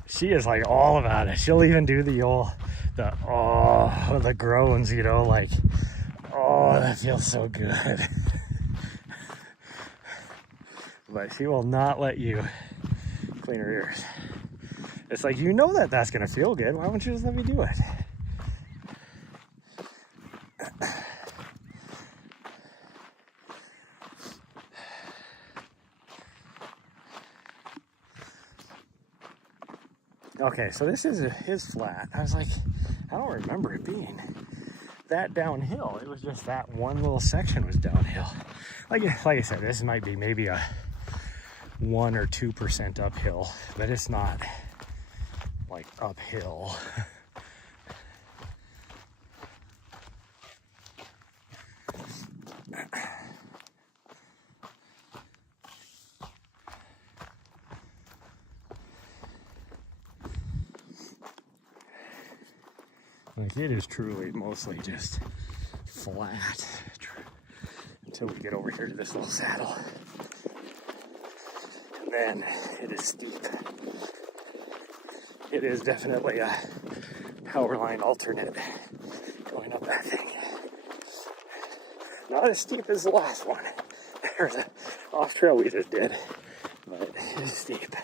she is like all about it. She'll even do the groans, you know, like, oh, that feels so good. But she will not let you clean her ears. It's like, you know that's gonna feel good. Why don't you just let me do it? Okay, so this is flat. I was like, I don't remember it being that downhill. It was just that one little section was downhill. Like I said, this might be maybe a 1 or 2% uphill, but it's not like uphill. Like, it is truly mostly just flat until we get over here to this little saddle. And then it is steep. It is definitely a power line alternate going up that thing. Not as steep as the last one, or the off trail we just did, but it is steep.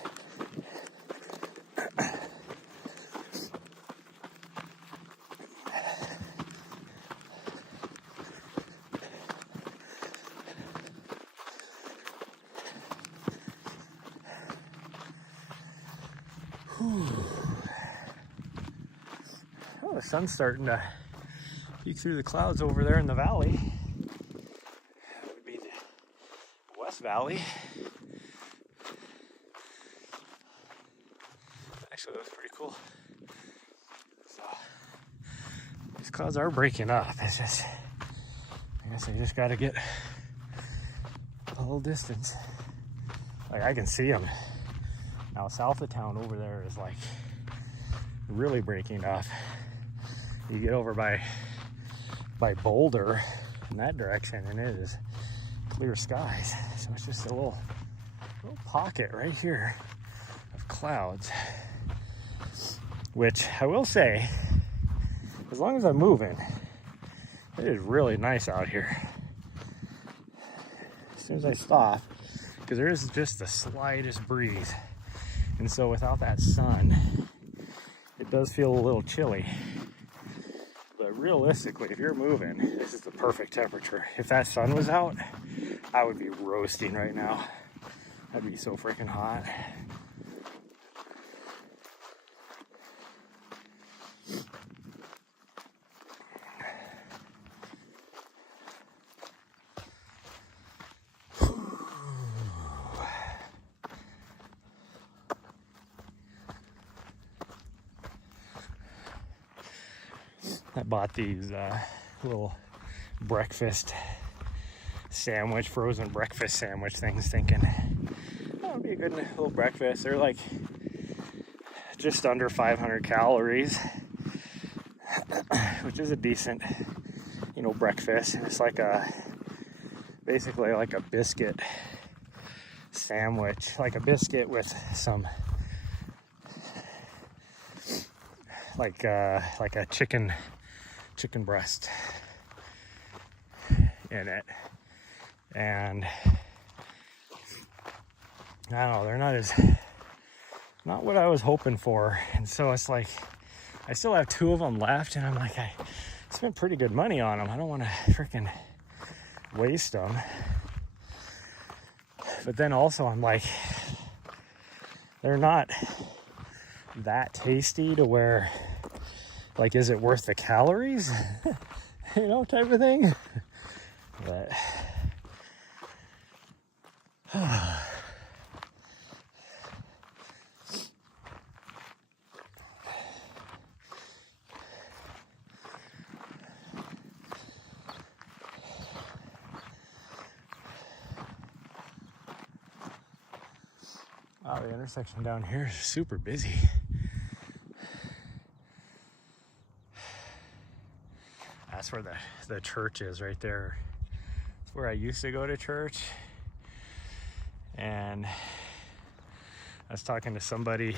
Oh, the sun's starting to peek through the clouds over there in the valley. That would be the West Valley. Actually, that was pretty cool. So, these clouds are breaking up. It's just, I guess I just got to get a little distance. Like, I can see them. Now, south of town over there is like really breaking off. You get over by Boulder in that direction, and it is clear skies. So it's just a little pocket right here of clouds, which I will say, as long as I'm moving, it is really nice out here. As soon as I stop, because there is just the slightest breeze. And so without that sun, it does feel a little chilly. But realistically, if you're moving, this is the perfect temperature. If that sun was out, I would be roasting right now. I'd be so freaking hot. I bought these little breakfast sandwich, frozen breakfast sandwich things, thinking that would be a good little breakfast. They're like just under 500 calories, which is a decent, breakfast. And it's like basically like a biscuit sandwich, like a biscuit with some like a chicken breast in it. And I don't know, they're not what I was hoping for. And so it's like, I still have 2 of them left, and I'm like, I spent pretty good money on them. I don't want to freaking waste them. But then also I'm like, they're not that tasty to where, like, is it worth the calories? Type of thing. But wow, the intersection down here is super busy. That's where the church is, right there. It's where I used to go to church. And I was talking to somebody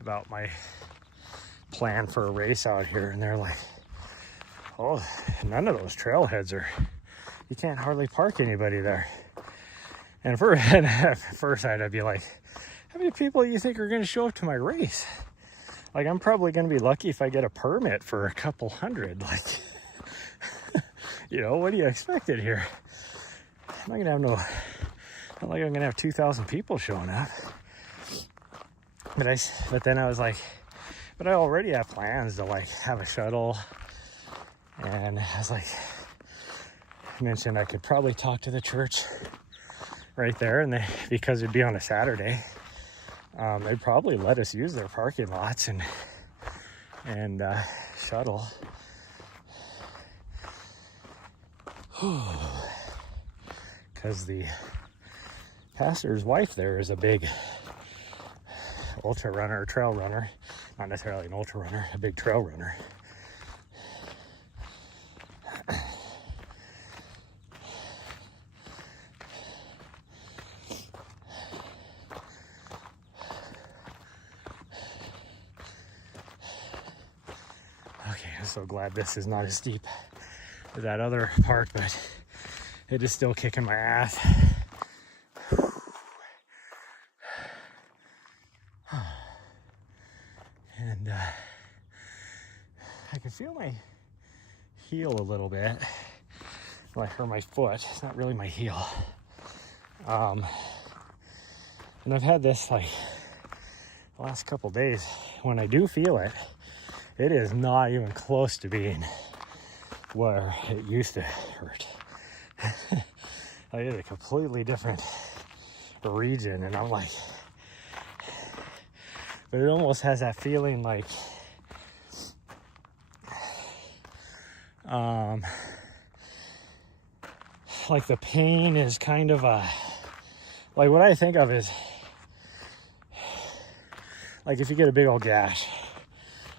about my plan for a race out here, and they're like, oh, none of those trailheads you can't hardly park anybody there. And at first I'd be like, how many people do you think are going to show up to my race? Like, I'm probably going to be lucky if I get a permit for a couple hundred. Like, what do you expect here? I'm not going to have not like I'm going to have 2,000 people showing up. But then I was like, but I already have plans to, like, have a shuttle. And I was like, I mentioned I could probably talk to the church right there, and because it'd be on a Saturday, they'd probably let us use their parking lots and shuttle. Because the pastor's wife there is a big ultra runner, trail runner, not necessarily an ultra runner, a big trail runner. Okay, I'm so glad this is not as steep as that other part, but it is still kicking my ass. And I can feel my heel a little bit, or my foot. It's not really my heel. And I've had this like the last couple days. When I do feel it, it is not even close to being where it used to hurt. Like, it's a completely different region, and I'm like, but it almost has that feeling like the pain is kind of like what I think of is like if you get a big old gash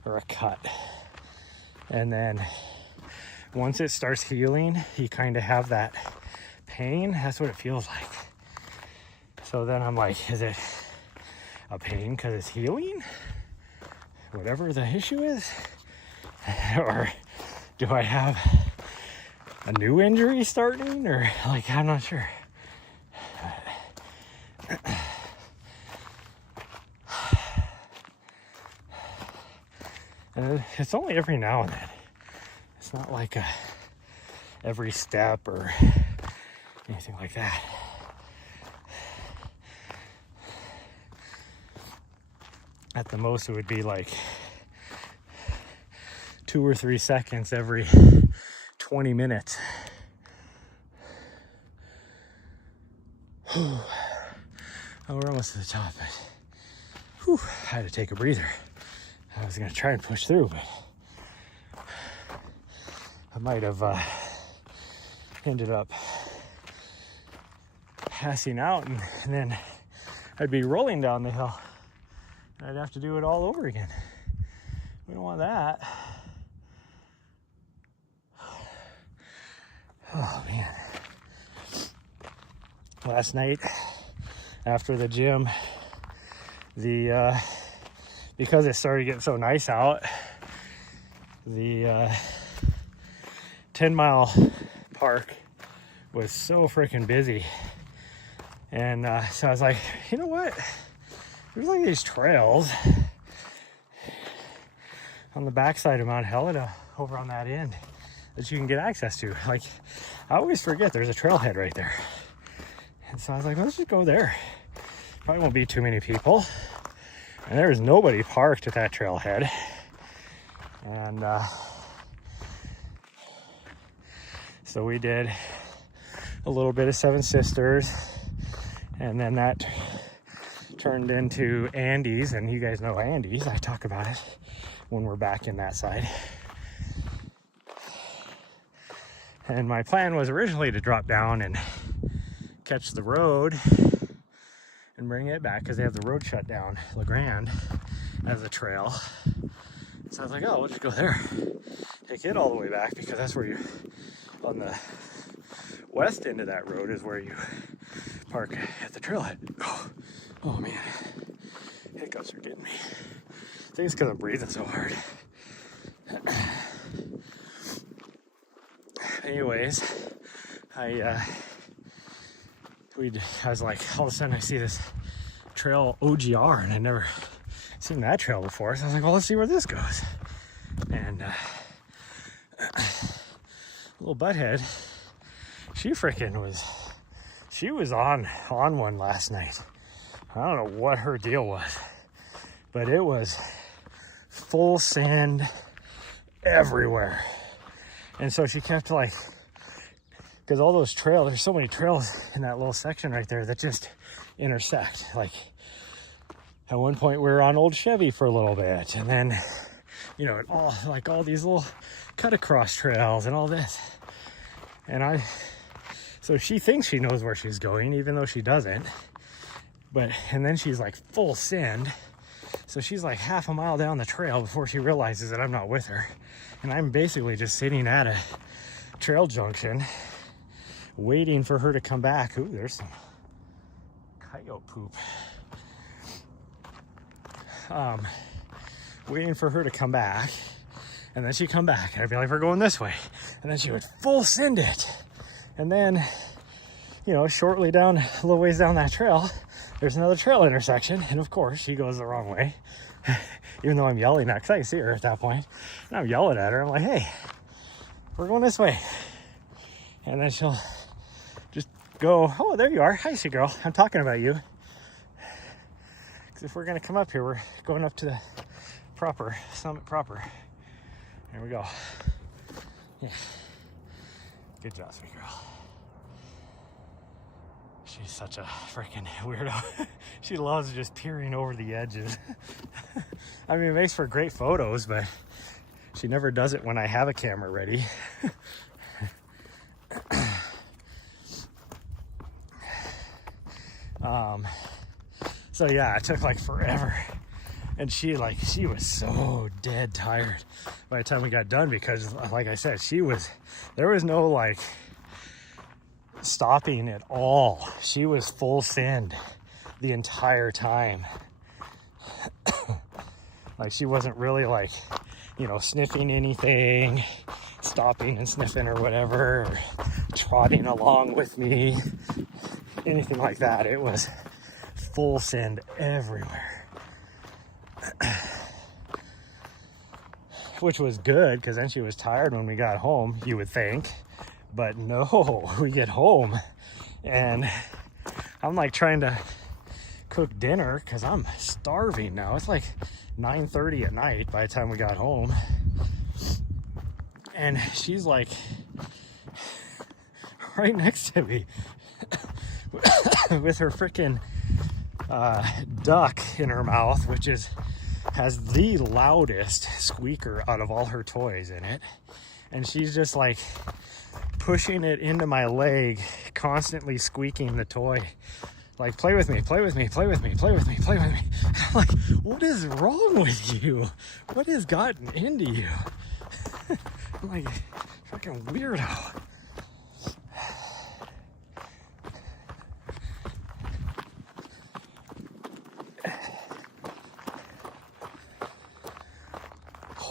or a cut, and then once it starts healing, you kind of have that pain. That's what it feels like. So then I'm like, is it a pain because it's healing, whatever the issue is, or do I have a new injury starting, or like, I'm not sure. And it's only every now and then. It's not like every step or anything like that. At the most, it would be like 2 or 3 seconds every 20 minutes. Oh, we're almost to the top, but I had to take a breather. I was gonna try and push through, but I might have ended up passing out, and then I'd be rolling down the hill. I'd have to do it all over again. We don't want that. Oh man. Last night after the gym, because it started getting so nice out, the 10-mile park was so freaking busy. And so I was like, you know what? There's like these trails on the backside of Mount Helena over on that end that you can get access to. Like, I always forget there's a trailhead right there. And so I was like, let's just go there. Probably won't be too many people. And there's nobody parked at that trailhead. And so we did a little bit of Seven Sisters, and then that turned into Andy's, and you guys know Andy's. I talk about it when we're back in that side. And my plan was originally to drop down and catch the road and bring it back, because they have the road shut down, La Grande, as a trail. So I was like, oh, we'll just go there, take it all the way back, because that's where you, on the west end of that road is where you park at the trailhead. Oh man, hiccups are getting me. I think it's because I'm breathing so hard. Anyways, I was like, all of a sudden I see this trail OGR, and I'd never seen that trail before. So I was like, well, let's see where this goes. And little butthead, she was on one last night. I don't know what her deal was, but it was full sand everywhere. And so she kept like because all those trails, there's so many trails in that little section right there that just intersect. Like at one point we were on Old Chevy for a little bit, and then, you know, all these little cut across trails and all this. And so she thinks she knows where she's going, even though she doesn't. And then she's like full send. So she's like half a mile down the trail before she realizes that I'm not with her. And I'm basically just sitting at a trail junction waiting for her to come back. Ooh, there's some coyote poop. Waiting for her to come back. And then she'd come back and I'd be like, we're going this way. And then she would full send it. And then, you know, shortly down, a little ways down that trail, there's another trail intersection. And of course, she goes the wrong way. Even though I'm yelling at her, because I can see her at that point. And I'm yelling at her. I'm like, hey, we're going this way. And then she'll just go, oh, there you are. Hi, she girl. I'm talking about you. Because if we're going to come up here, we're going up to the summit proper. There we go. Yeah. Good job, sweet girl. She's such a freaking weirdo. She loves just peering over the edges. I mean, it makes for great photos, but she never does it when I have a camera ready. So yeah, it took like forever. And she was so dead tired by the time we got done, because like I said, there was no like stopping at all. She was full send the entire time. Like she wasn't really like, you know, sniffing anything, stopping and sniffing or whatever, or trotting along with me, anything like that. It was full send everywhere. Which was good, because then she was tired when we got home, you would think. But no, we get home and I'm like trying to cook dinner because I'm starving now. It's like 9:30 at night by the time we got home. And she's like right next to me with her freaking duck in her mouth, which has the loudest squeaker out of all her toys in it. And she's just like pushing it into my leg, constantly squeaking the toy. Like, play with me, play with me, play with me, play with me, play with me. I'm like, what is wrong with you? What has gotten into you? I'm like, fucking weirdo.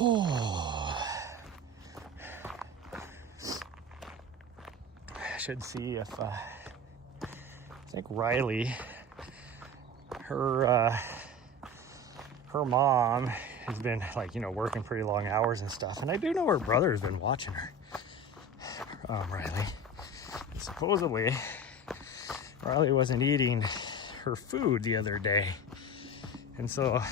Oh. I should see if I think Riley, her mom has been like, you know, working pretty long hours and stuff, and I do know her brother has been watching her. Riley, and supposedly Riley wasn't eating her food the other day, and so,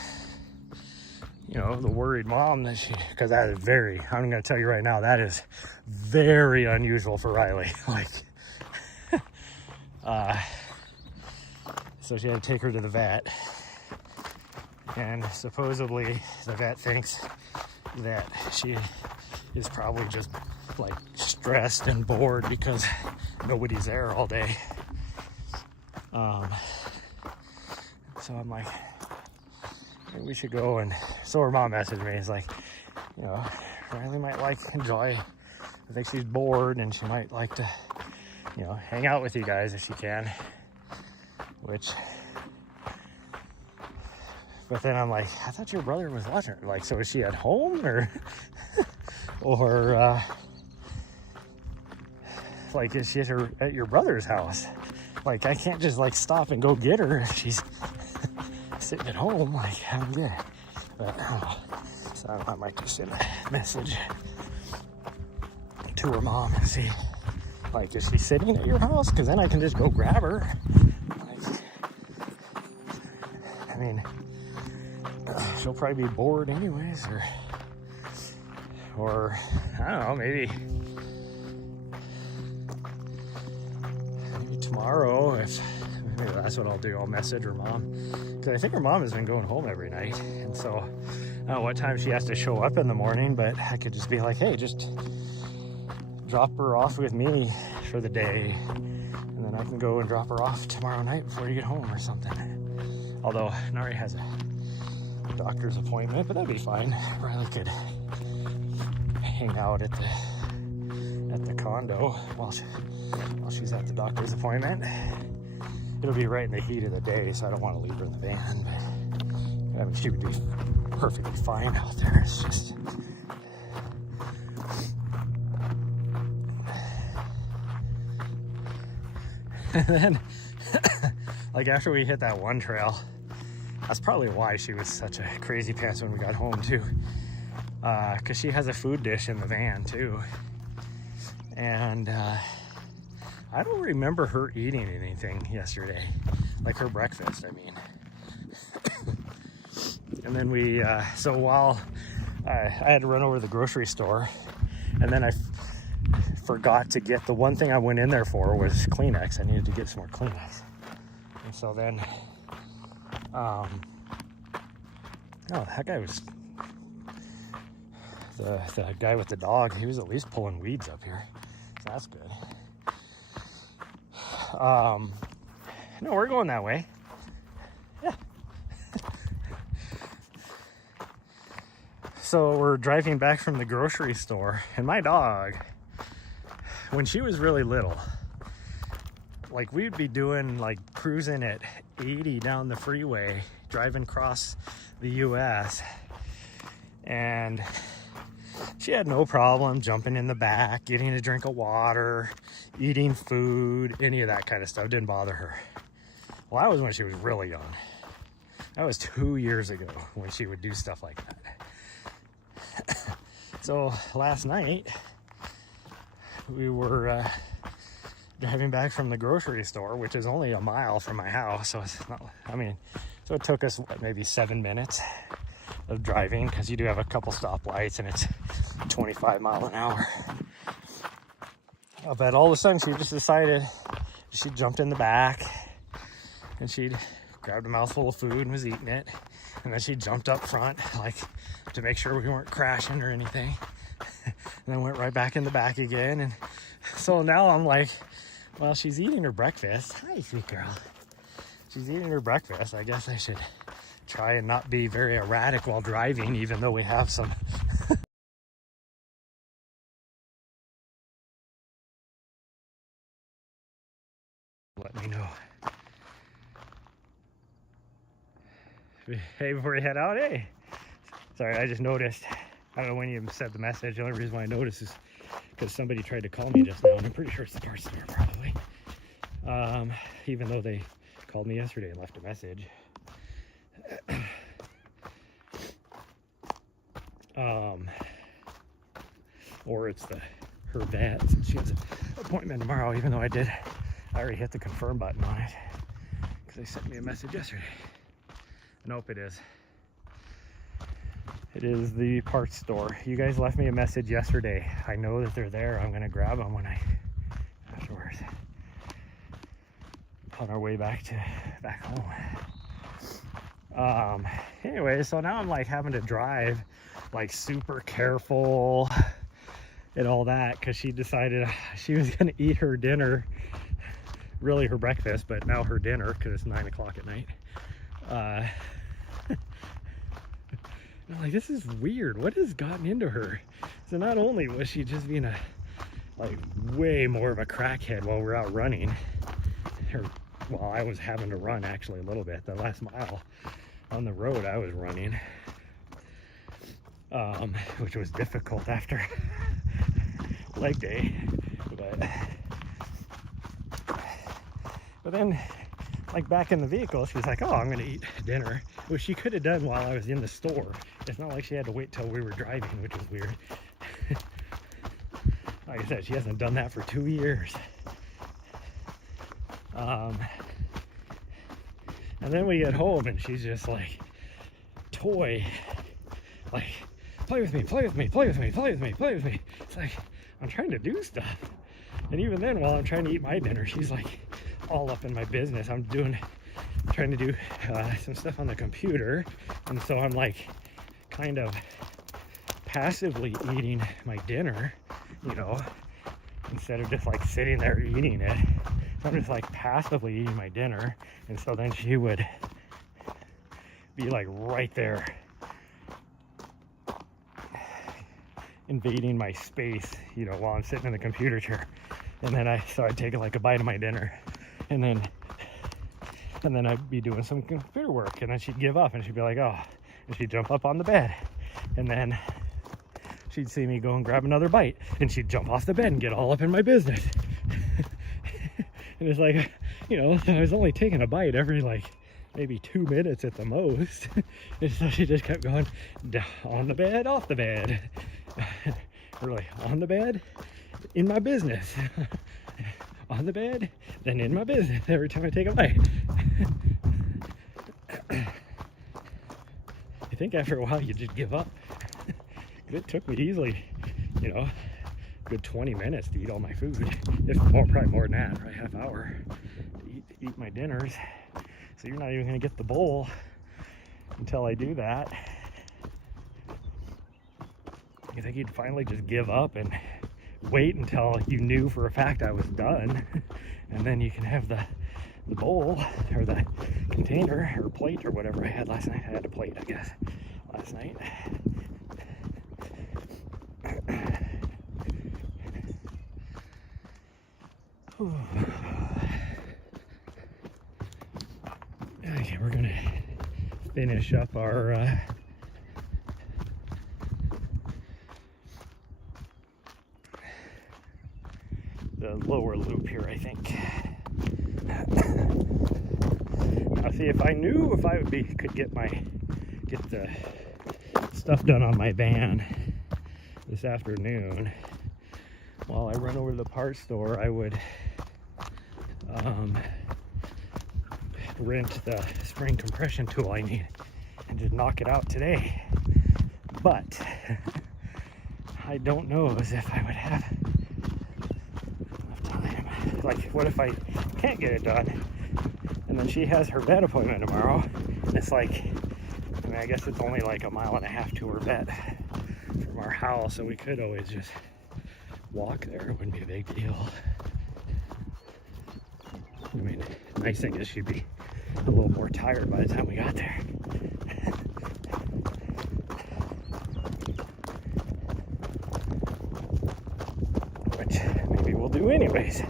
you know, the worried mom that because that is I'm going to tell you right now, that is very unusual for Riley. Like, so she had to take her to the vet, and supposedly the vet thinks that she is probably just like stressed and bored because nobody's there all day. So I'm like, maybe we should go. And so her mom messaged me. It's like, you know, Riley might enjoy. I think she's bored and she might like to, you know, hang out with you guys if she can. But then I'm like, I thought your brother was watching her. Like, so is she at home or, like, is she at your brother's house? Like, I can't just like stop and go get her if she's sitting at home. Like, I'm good. But I don't know. So I might just send a message to her mom and see, like, is she sitting at your house? Because then I can just go grab her. Like, I mean, she'll probably be bored anyways, or I don't know, maybe tomorrow, if maybe that's what I'll do, I'll message her mom, because I think her mom has been going home every night, and so I don't know what time she has to show up in the morning, but I could just be like, hey, just drop her off with me for the day, and then I can go and drop her off tomorrow night before you get home or something. Although Nahri has a doctor's appointment, but that'd be fine. Probably could hang out at the condo while she's at the doctor's appointment. It'll be right in the heat of the day, so I don't want to leave her in the van, but I mean, she would be perfectly fine out there. It's just and then like after we hit that one trail, that's probably why she was such a crazy pants when we got home too, because she has a food dish in the van too, and I don't remember her eating anything yesterday, like her breakfast, I mean. And then we so while I had to run over to the grocery store, and then I forgot to get the one thing I went in there for was Kleenex. I needed to get some more Kleenex. And so then oh, that guy was the guy with the dog. He was at least pulling weeds up here, so that's good. No, we're going that way. Yeah. So we're driving back from the grocery store, and my dog, when she was really little, like we'd be doing like cruising at 80 down the freeway, driving across the US, and she had no problem jumping in the back, getting a drink of water, eating food, any of that kind of stuff. Didn't bother her. Well, that was when she was really young. That was 2 years ago when she would do stuff like that. So last night we were driving back from the grocery store, which is only a mile from my house, so it's not, I mean, so it took us maybe 7 minutes of driving, because you do have a couple stoplights and it's 25 miles an hour. But all of a sudden she just decided, she jumped in the back and she grabbed a mouthful of food and was eating it, and then she jumped up front, like, to make sure we weren't crashing or anything, and then went right back in the back again. And so now I'm like, well, she's eating her breakfast. Hi, sweet girl. She's eating her breakfast. I guess I should try and not be very erratic while driving, even though we have some let me know. Hey, before you head out, hey. Sorry, I just noticed. I don't know when you said the message. The only reason why I noticed is because somebody tried to call me just now, and I'm pretty sure it's the parts store probably. Even though they called me yesterday and left a message. Or it's her vet, since she has an appointment tomorrow, even though I already hit the confirm button on it, because they sent me a message yesterday. Nope, it is. It is the parts store. You guys left me a message yesterday. I know that they're there. I'm gonna grab them afterwards. On our way back home. Anyway, so now I'm like having to drive like super careful and all that, because she decided she was gonna eat her dinner, really her breakfast, but now her dinner, because it's 9 o'clock at night. I'm like, this is weird. What has gotten into her? So not only was she just being way more of a crackhead while we're out running, well, I was having to run actually a little bit. The last mile on the road I was running, which was difficult after leg day. But then, like, back in the vehicle, she was like, oh, I'm gonna eat dinner, which she could have done while I was in the store. It's not like she had to wait till we were driving, which was weird. Like I said, she hasn't done that for 2 years. And then we get home and she's just like, toy, like, play with me, play with me, play with me, play with me, play with me. It's like, I'm trying to do stuff. And even then, while I'm trying to eat my dinner, she's like all up in my business. I'm trying to do some stuff on the computer, and so I'm like kind of passively eating my dinner, you know, instead of just like sitting there eating it. So I'm just like passively eating my dinner, and so then she would be like right there invading my space, you know, while I'm sitting in the computer chair. And then I'd take like a bite of my dinner, and then I'd be doing some computer work, and then she'd give up and she'd be like, oh, and she'd jump up on the bed, and then she'd see me go and grab another bite, and she'd jump off the bed and get all up in my business. And it's like, you know, I was only taking a bite every like maybe 2 minutes at the most. And so she just kept going, on the bed, off the bed. Really, on the bed, in my business. On the bed, then in my business every time I take a bite. I think after a while you just give up. It took me easily, you know, a good 20 minutes to eat all my food. It's probably more than that, probably half hour to eat my dinners. So you're not even gonna get the bowl until I do that. I think you'd finally just give up and wait until you knew for a fact I was done, and then you can have the bowl or the container or plate or whatever I had last night. I had a plate, I guess, last night. Okay, we're gonna finish up our the lower loop here, I think. Now, see, if I knew if I could get the stuff done on my van this afternoon while I run over to the parts store, I would rent the spring compression tool I need and just knock it out today. But I don't know as if I would have enough time. Like, what if I can't get it done? And then she has her vet appointment tomorrow. And it's like, I mean, I guess it's only like 1.5 miles to her vet from our house, so we could always just walk there. It wouldn't be a big deal. I mean, the nice thing is she'd be a little more tired by the time we got there. Which maybe we'll do anyways.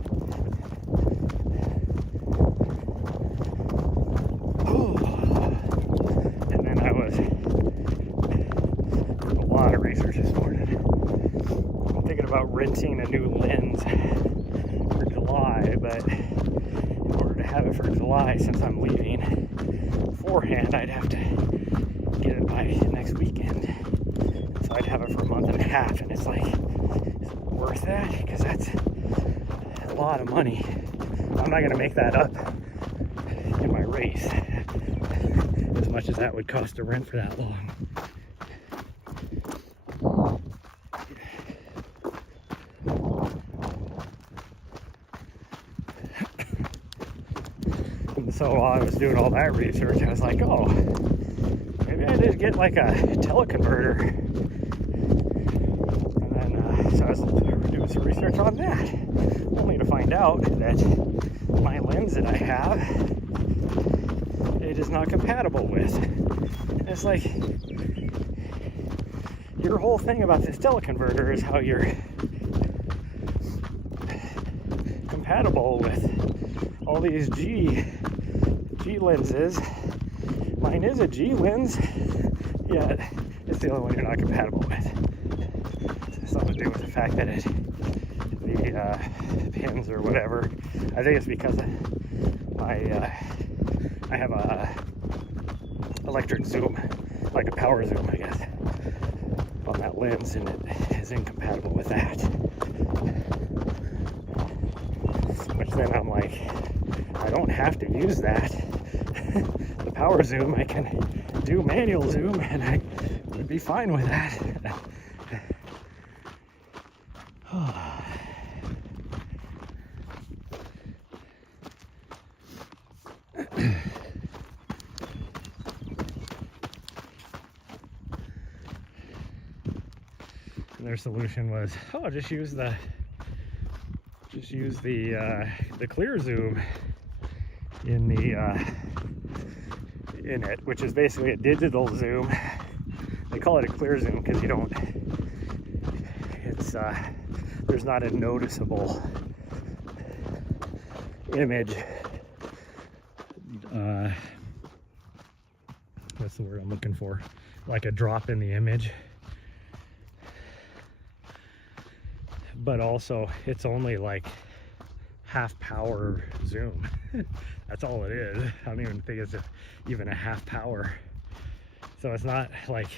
Oh. And then I was doing a lot of research this morning. I'm thinking about renting a new lens for July, but in order to have it for July, since I'm leaving beforehand, I'd have to get it by next weekend. So I'd have it for 1.5 months, and it's like, is it worth that? Because that's a lot of money. I'm not going to make that up in my race, as much as that would cost to rent for that long. And so while I was doing all that research, I was like, oh, maybe I just get like a teleconverter. And then so I was doing some research on that, only to find out that my lens that I have, it is not compatible with. And it's like, your whole thing about this teleconverter is how you're compatible with all these G lenses. Mine is a G lens, yet it's the only one you're not compatible with. It's something to do with the fact that the pins or whatever. I think it's because I have a electric zoom, like a power zoom, I guess, on that lens, and it is incompatible with that. Which then I'm like, I don't have to use that. The power zoom, I can do manual zoom, and I would be fine with that. their solution was, oh, just use the clear zoom in it, which is basically a digital zoom. They call it a clear zoom because you don't, it's there's not a noticeable image. What's the word I'm looking for? Like a drop in the image. But also, it's only like half power zoom. That's all it is. I don't even think it's even a half power. So it's not like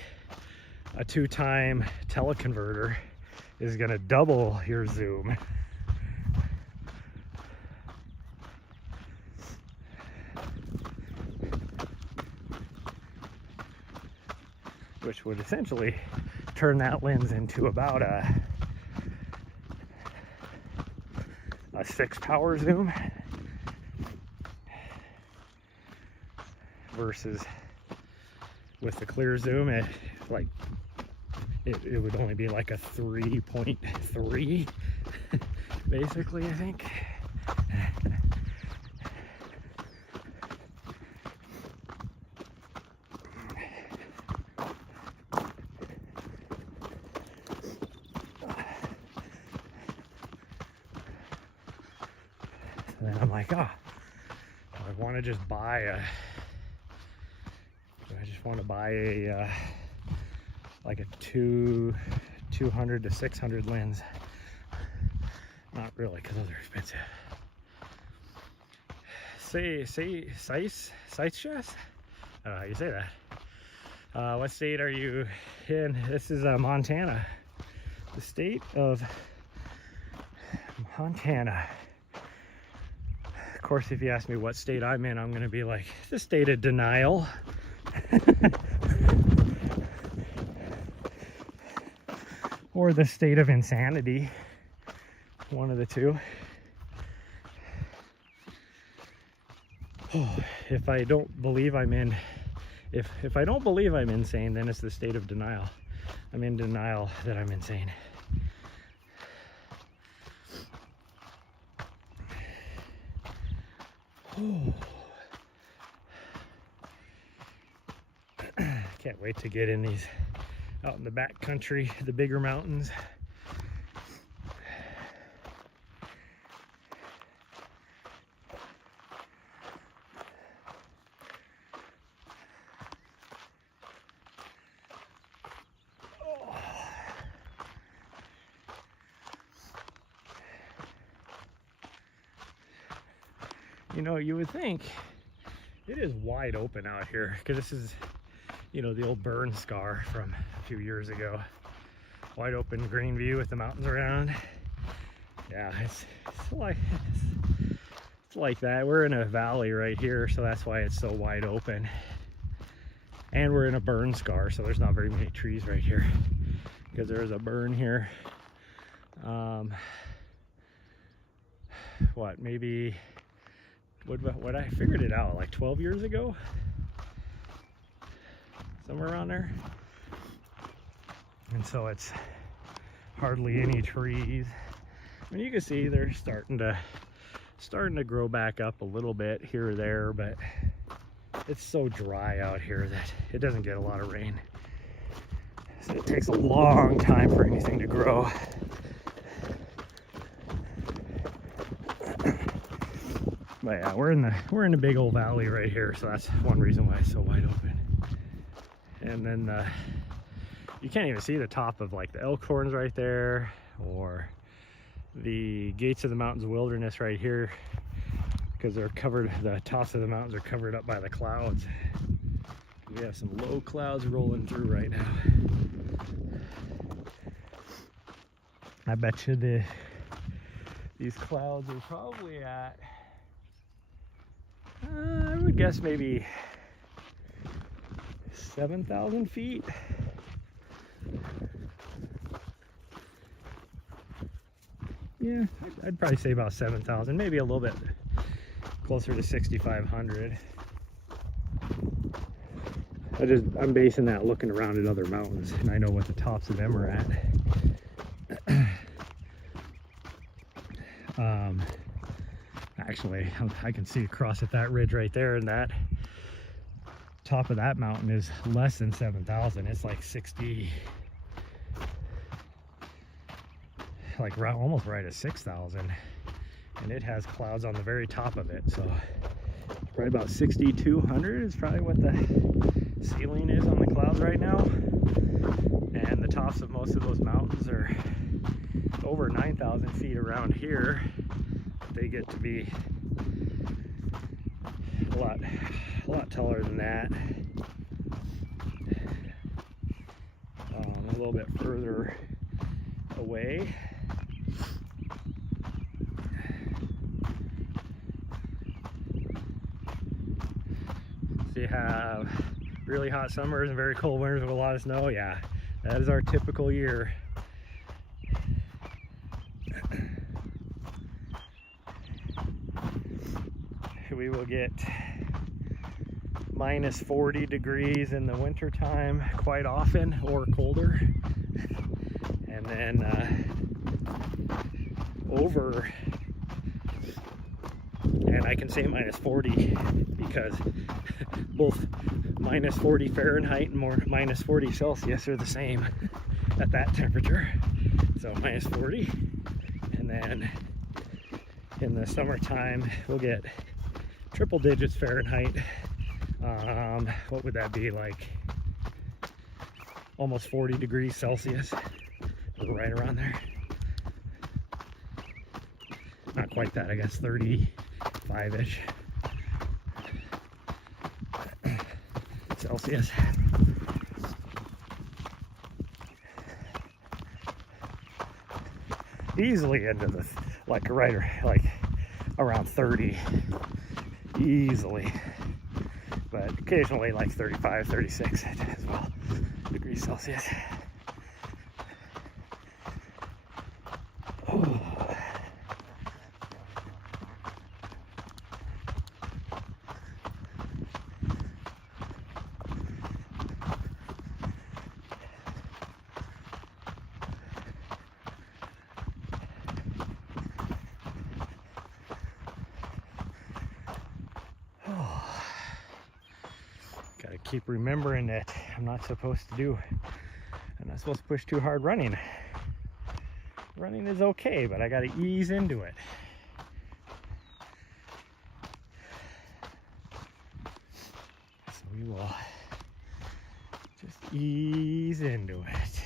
a 2-time teleconverter is gonna double your zoom. Which would essentially turn that lens into about a 6-power zoom versus with the clear zoom it would only be like a 3.3 basically, I think. And then I'm like, oh, I want to just buy like a 200 to 600 lens. Not really, because those are expensive. Sice? I don't know how you say that. What state are you in? This is Montana. The state of Montana. Of course, if you ask me what state I'm in, I'm going to be like, the state of denial. Or the state of insanity. One of the two. Oh, if I don't believe I'm in, if I don't believe I'm insane, then it's the state of denial. I'm in denial that I'm insane. Oh. Can't wait to get in these out in the back country, the bigger mountains. You know, you would think it is wide open out here because this is, you know, the old burn scar from a few years ago. Wide open green view with the mountains around. Yeah, it's like that. We're in a valley right here, so that's why it's so wide open. And we're in a burn scar, so there's not very many trees right here because there's a burn here. Maybe what I figured it out like 12 years ago, somewhere around there. And so it's hardly any trees. I mean, you can see they're starting to grow back up a little bit here or there, but it's so dry out here that it doesn't get a lot of rain. So it takes a long time for anything to grow. But yeah, we're in the big old valley right here, so that's one reason why it's so wide open. And then you can't even see the top of like the elk horns right there, or the gates of the mountains wilderness right here, because they're covered, the tops of the mountains are covered up by the clouds. We have some low clouds rolling through right now. I bet you these clouds are probably at, I would guess maybe 7,000 feet. Yeah, I'd probably say about 7,000, maybe a little bit closer to 6,500. I'm basing that looking around at other mountains, and I know what the tops of them are at. Actually, I can see across at that ridge right there, and that top of that mountain is less than 7,000. It's like 60, like almost right at 6,000, and it has clouds on the very top of it. So right about 6,200 is probably what the ceiling is on the clouds right now, and the tops of most of those mountains are over 9,000 feet around here. They get to be a lot taller than that. A little bit further away, so you have really hot summers and very cold winters with a lot of snow. Yeah, that is our typical year. We will get minus 40 degrees in the winter time quite often, or colder, and then and I can say minus 40 because both minus 40 Fahrenheit and minus 40 Celsius are the same at that temperature. So minus 40, and then in the summertime we'll get triple digits Fahrenheit. What would that be, like almost 40 degrees Celsius, right around there. Not quite that, I guess 35-ish Celsius. Easily into the like around 30 easily, but occasionally like 35, 36 as well degrees Celsius. Gotta keep remembering that I'm not supposed to push too hard running. Running is okay, but I gotta ease into it. So we will just ease into it.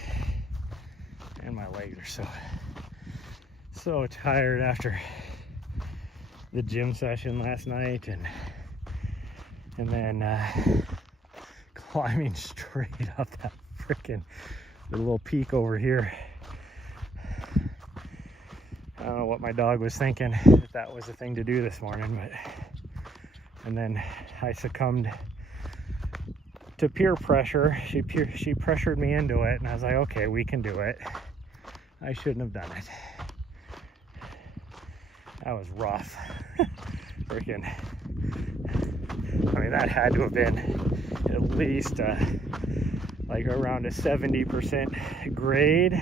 And my legs are so tired after the gym session last night, and then climbing straight up that freaking little peak over here. I don't know what my dog was thinking that was the thing to do this morning, and then I succumbed to peer pressure. She pressured me into it, and I was like, okay, we can do it. I shouldn't have done it. That was rough. Freaking, I mean, that had to have been at least like around a 70% grade.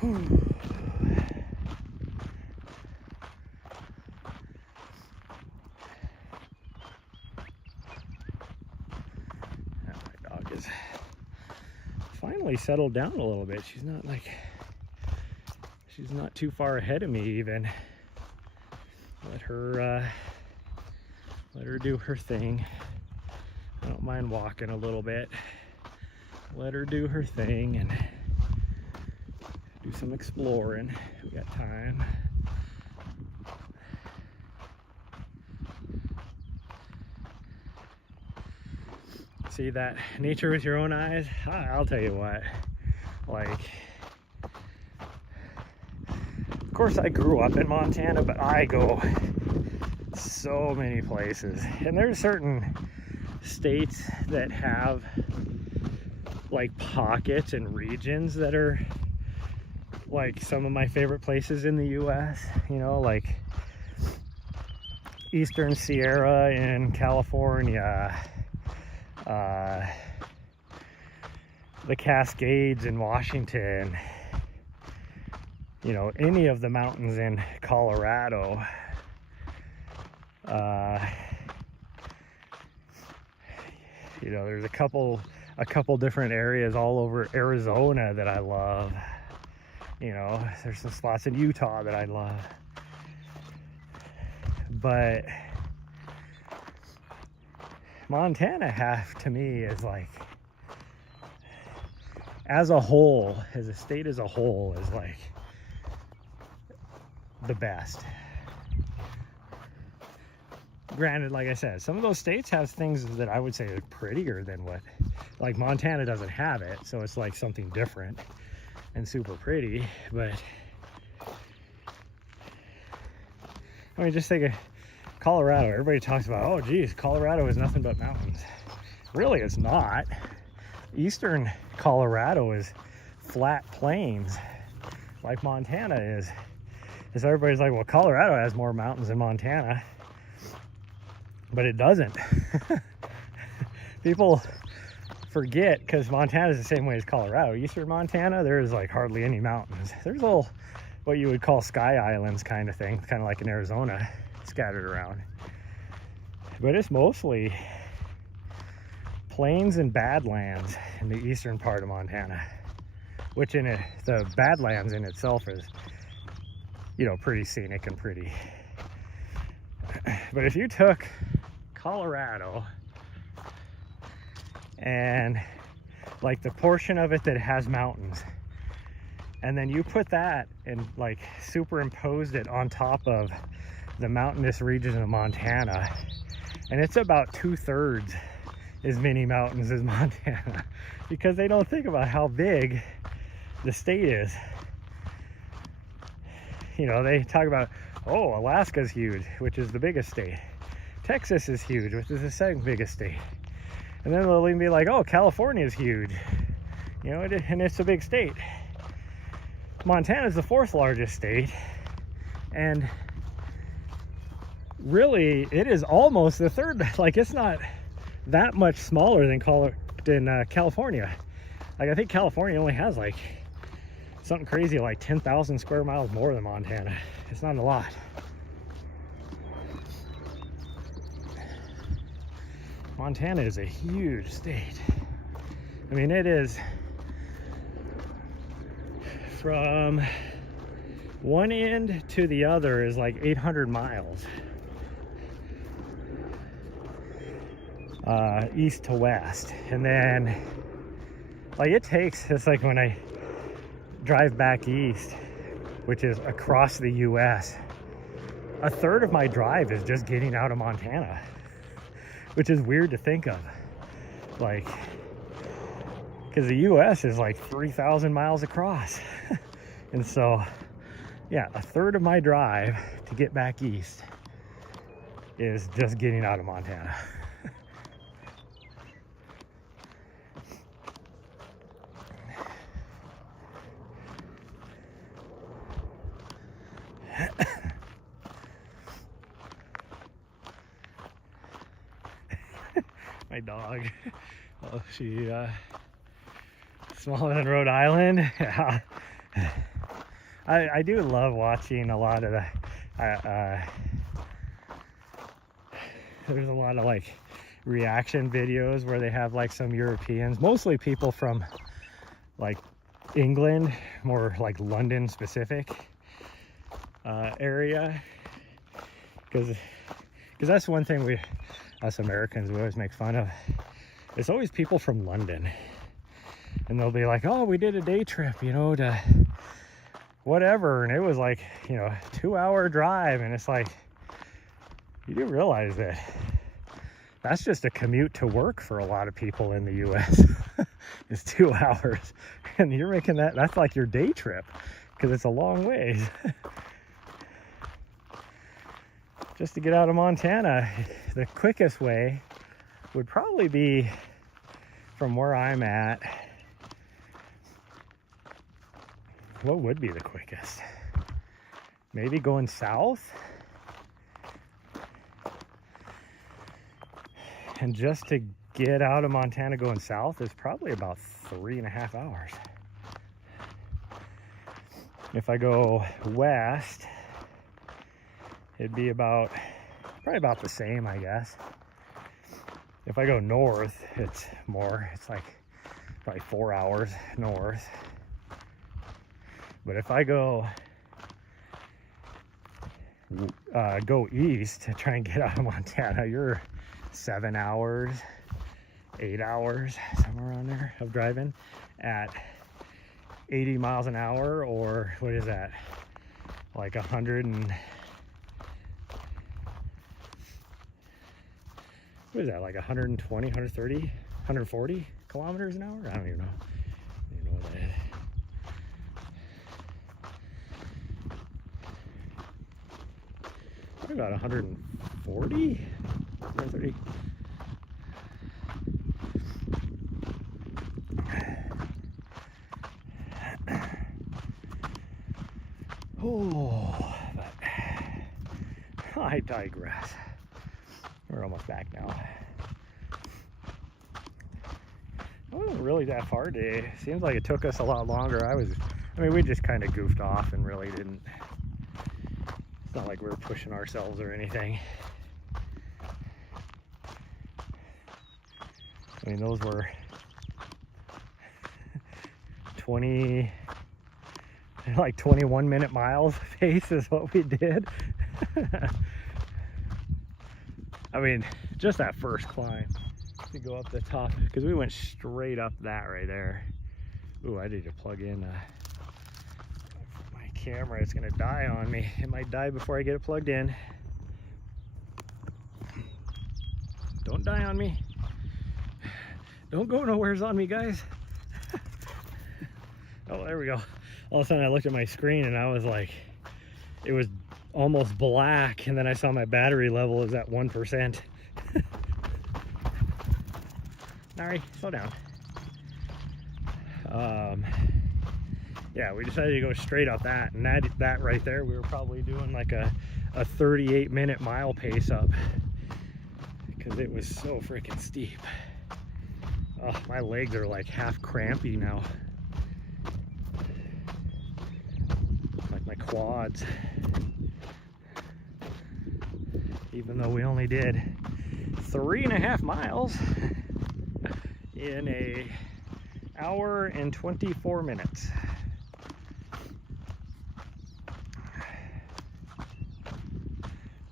Whew. Finally settled down a little bit. She's not too far ahead of me even. Let her do her thing. I don't mind walking a little bit. Let her do her thing and do some exploring. We got time. See that nature with your own eyes? I'll tell you what, like, of course I grew up in Montana, but I go so many places, and there's certain states that have like pockets and regions that are like some of my favorite places in the US, you know, like Eastern Sierra in California, the Cascades in Washington, you know, any of the mountains in Colorado, you know, there's a couple different areas all over Arizona that I love. You know, there's some spots in Utah that I love. But Montana, to me, is like, as a whole, as a state as a whole, is like the best. Granted, like I said, some of those states have things that I would say are prettier than what, like Montana doesn't have it, so it's like something different and super pretty. But I mean, just think of Colorado. Everybody talks about, oh geez, Colorado is nothing but mountains. Really, it's not. Eastern Colorado is flat plains like Montana is. So everybody's like, well, Colorado has more mountains than Montana. But it doesn't. People forget, because Montana is the same way as Colorado. Eastern Montana, there's like hardly any mountains. There's little, what you would call sky islands kind of thing, kind of like in Arizona, scattered around. But it's mostly plains and badlands in the eastern part of Montana, which in it, the badlands in itself is, you know, pretty scenic and pretty. But if you took Colorado and like the portion of it that has mountains, and then you put that and like superimposed it on top of the mountainous region of Montana, and it's about 2/3 as many mountains as Montana, because they don't think about how big the state is. You know, they talk about, oh, Alaska's huge, which is the biggest state. Texas is huge, which is the second biggest state. And then they'll even be like, oh, California is huge. You know, and it's a big state. Montana is the 4th largest state. And really, it is almost the 3rd. Like, it's not that much smaller than California. Like, I think California only has like something crazy like 10,000 square miles more than Montana. It's not a lot. Montana is a huge state. I mean, it is from one end to the other is like 800 miles. East to west. And then like it's like when I drive back east, which is across the US, 1/3 of my drive is just getting out of Montana, which is weird to think of, like, because the US is like 3,000 miles across. And so yeah, 1/3 of my drive to get back east is just getting out of Montana. My dog, oh, she smaller than Rhode Island. Yeah. I do love watching a lot of the there's a lot of like reaction videos where they have like some Europeans, mostly people from like England, more like London specific area, because that's one thing us Americans, we always make fun of. It's always people from London, and they'll be like, oh, we did a day trip, you know, to whatever, and it was like, you know, 2-hour drive. And it's like, you do realize that that's just a commute to work for a lot of people in the US. It's 2 hours, and you're making that's like your day trip, because it's a long ways. Just to get out of Montana, the quickest way would probably be from where I'm at. what would be the quickest? Maybe going south? And just to get out of Montana going south is probably about 3.5 hours. If I go west, it'd be probably about the same, I guess. If I go north, it's more. It's like probably 4 hours north. But if I go east to try and get out of Montana, you're 7 hours, 8 hours, somewhere around there of driving at 80 miles an hour, or what is that? Like 100 and what is that? Like 120, 130, 140 kilometers an hour? I don't even know. I don't even know what that is. Probably about 140, 130. Oh, but I digress. We're almost back now. It wasn't really that far today. Seems like it took us a lot longer. I mean, we just kind of goofed off and really didn't. It's not like we were pushing ourselves or anything. I mean, those were 21-minute miles pace is what we did. I mean, just that first climb to go up the top, because we went straight up that right there. Ooh, I need to plug in my camera. It's gonna die on me. It might die before I get it plugged in. Don't die on me. Don't go nowheres on me, guys. Oh, there we go. All of a sudden I looked at my screen and I was like, it was almost black, and then I saw my battery level was at 1%. Nahri, slow down. Yeah, we decided to go straight up that, and that right there, we were probably doing like a 38-minute mile pace up, because it was so freaking steep. Oh, my legs are like half crampy now. Like my quads. Even though we only did 3.5 miles in an hour and 24 minutes.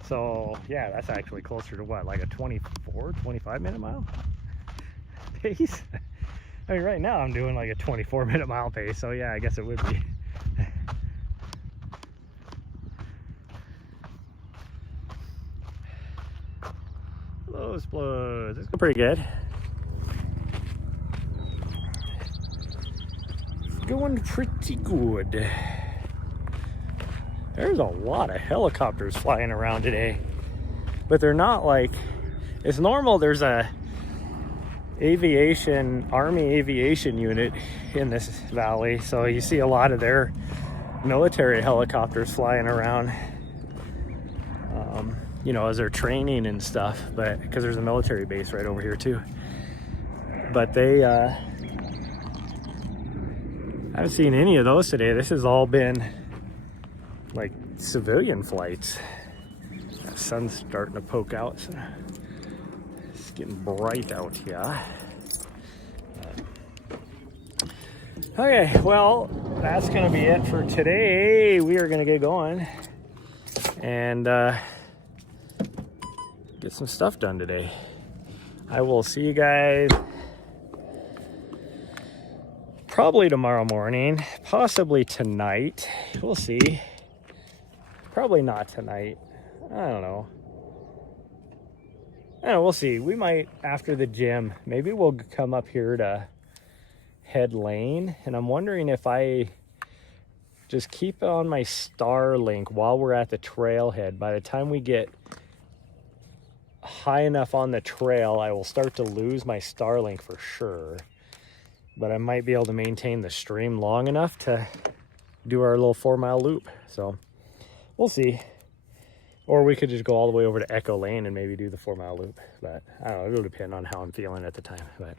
So yeah, that's actually closer to what, like a 25-minute mile pace? I mean, right now I'm doing like a 24-minute mile pace, so yeah, I guess it would be. Those blows. It's pretty good. It's going pretty good. There's a lot of helicopters flying around today, but they're not like, it's normal. There's a Army aviation unit in this valley, so you see a lot of their military helicopters flying around. You know, as they're training and stuff, but because there's a military base right over here too. But they I haven't seen any of those today. This has all been like civilian flights. The sun's starting to poke out, so it's getting bright out here. Okay, well, that's gonna be it for today. We are gonna get going and get some stuff done today. I will see you guys probably tomorrow morning, possibly tonight. We'll see. Probably not tonight. I don't know. We'll see. We might after the gym. Maybe we'll come up here to Head Lane, and I'm wondering if I just keep on my Starlink while we're at the trailhead. By the time we get high enough on the trail, I will start to lose my Starlink for sure, but I might be able to maintain the stream long enough to do our little 4-mile loop. So we'll see. Or we could just go all the way over to Echo Lane and maybe do the 4-mile loop. But I don't know, it'll depend on how I'm feeling at the time. But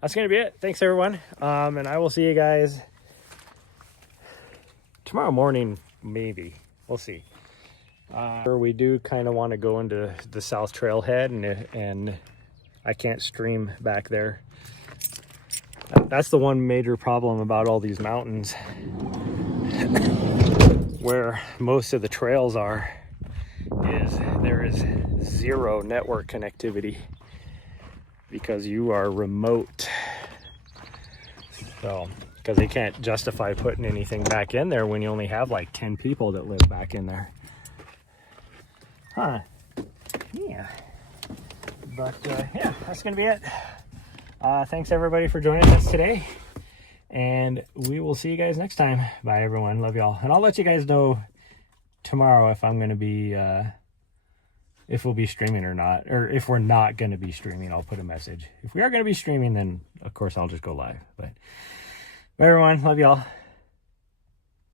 that's gonna be it. Thanks everyone. And I will see you guys tomorrow morning, maybe. We'll see. We do kind of want to go into the South Trailhead, and I can't stream back there. That's the one major problem about all these mountains where most of the trails are, is there is zero network connectivity because you are remote. So, because they can't justify putting anything back in there when you only have like 10 people that live back in there. Huh. Yeah. But yeah, that's gonna be it. Thanks everybody for joining us today, and we will see you guys next time. Bye everyone, love y'all. And I'll let you guys know tomorrow if I'm gonna be if we'll be streaming or not, or if we're not gonna be streaming. I'll put a message. If we are gonna be streaming, then of course I'll just go live. But bye everyone, love y'all.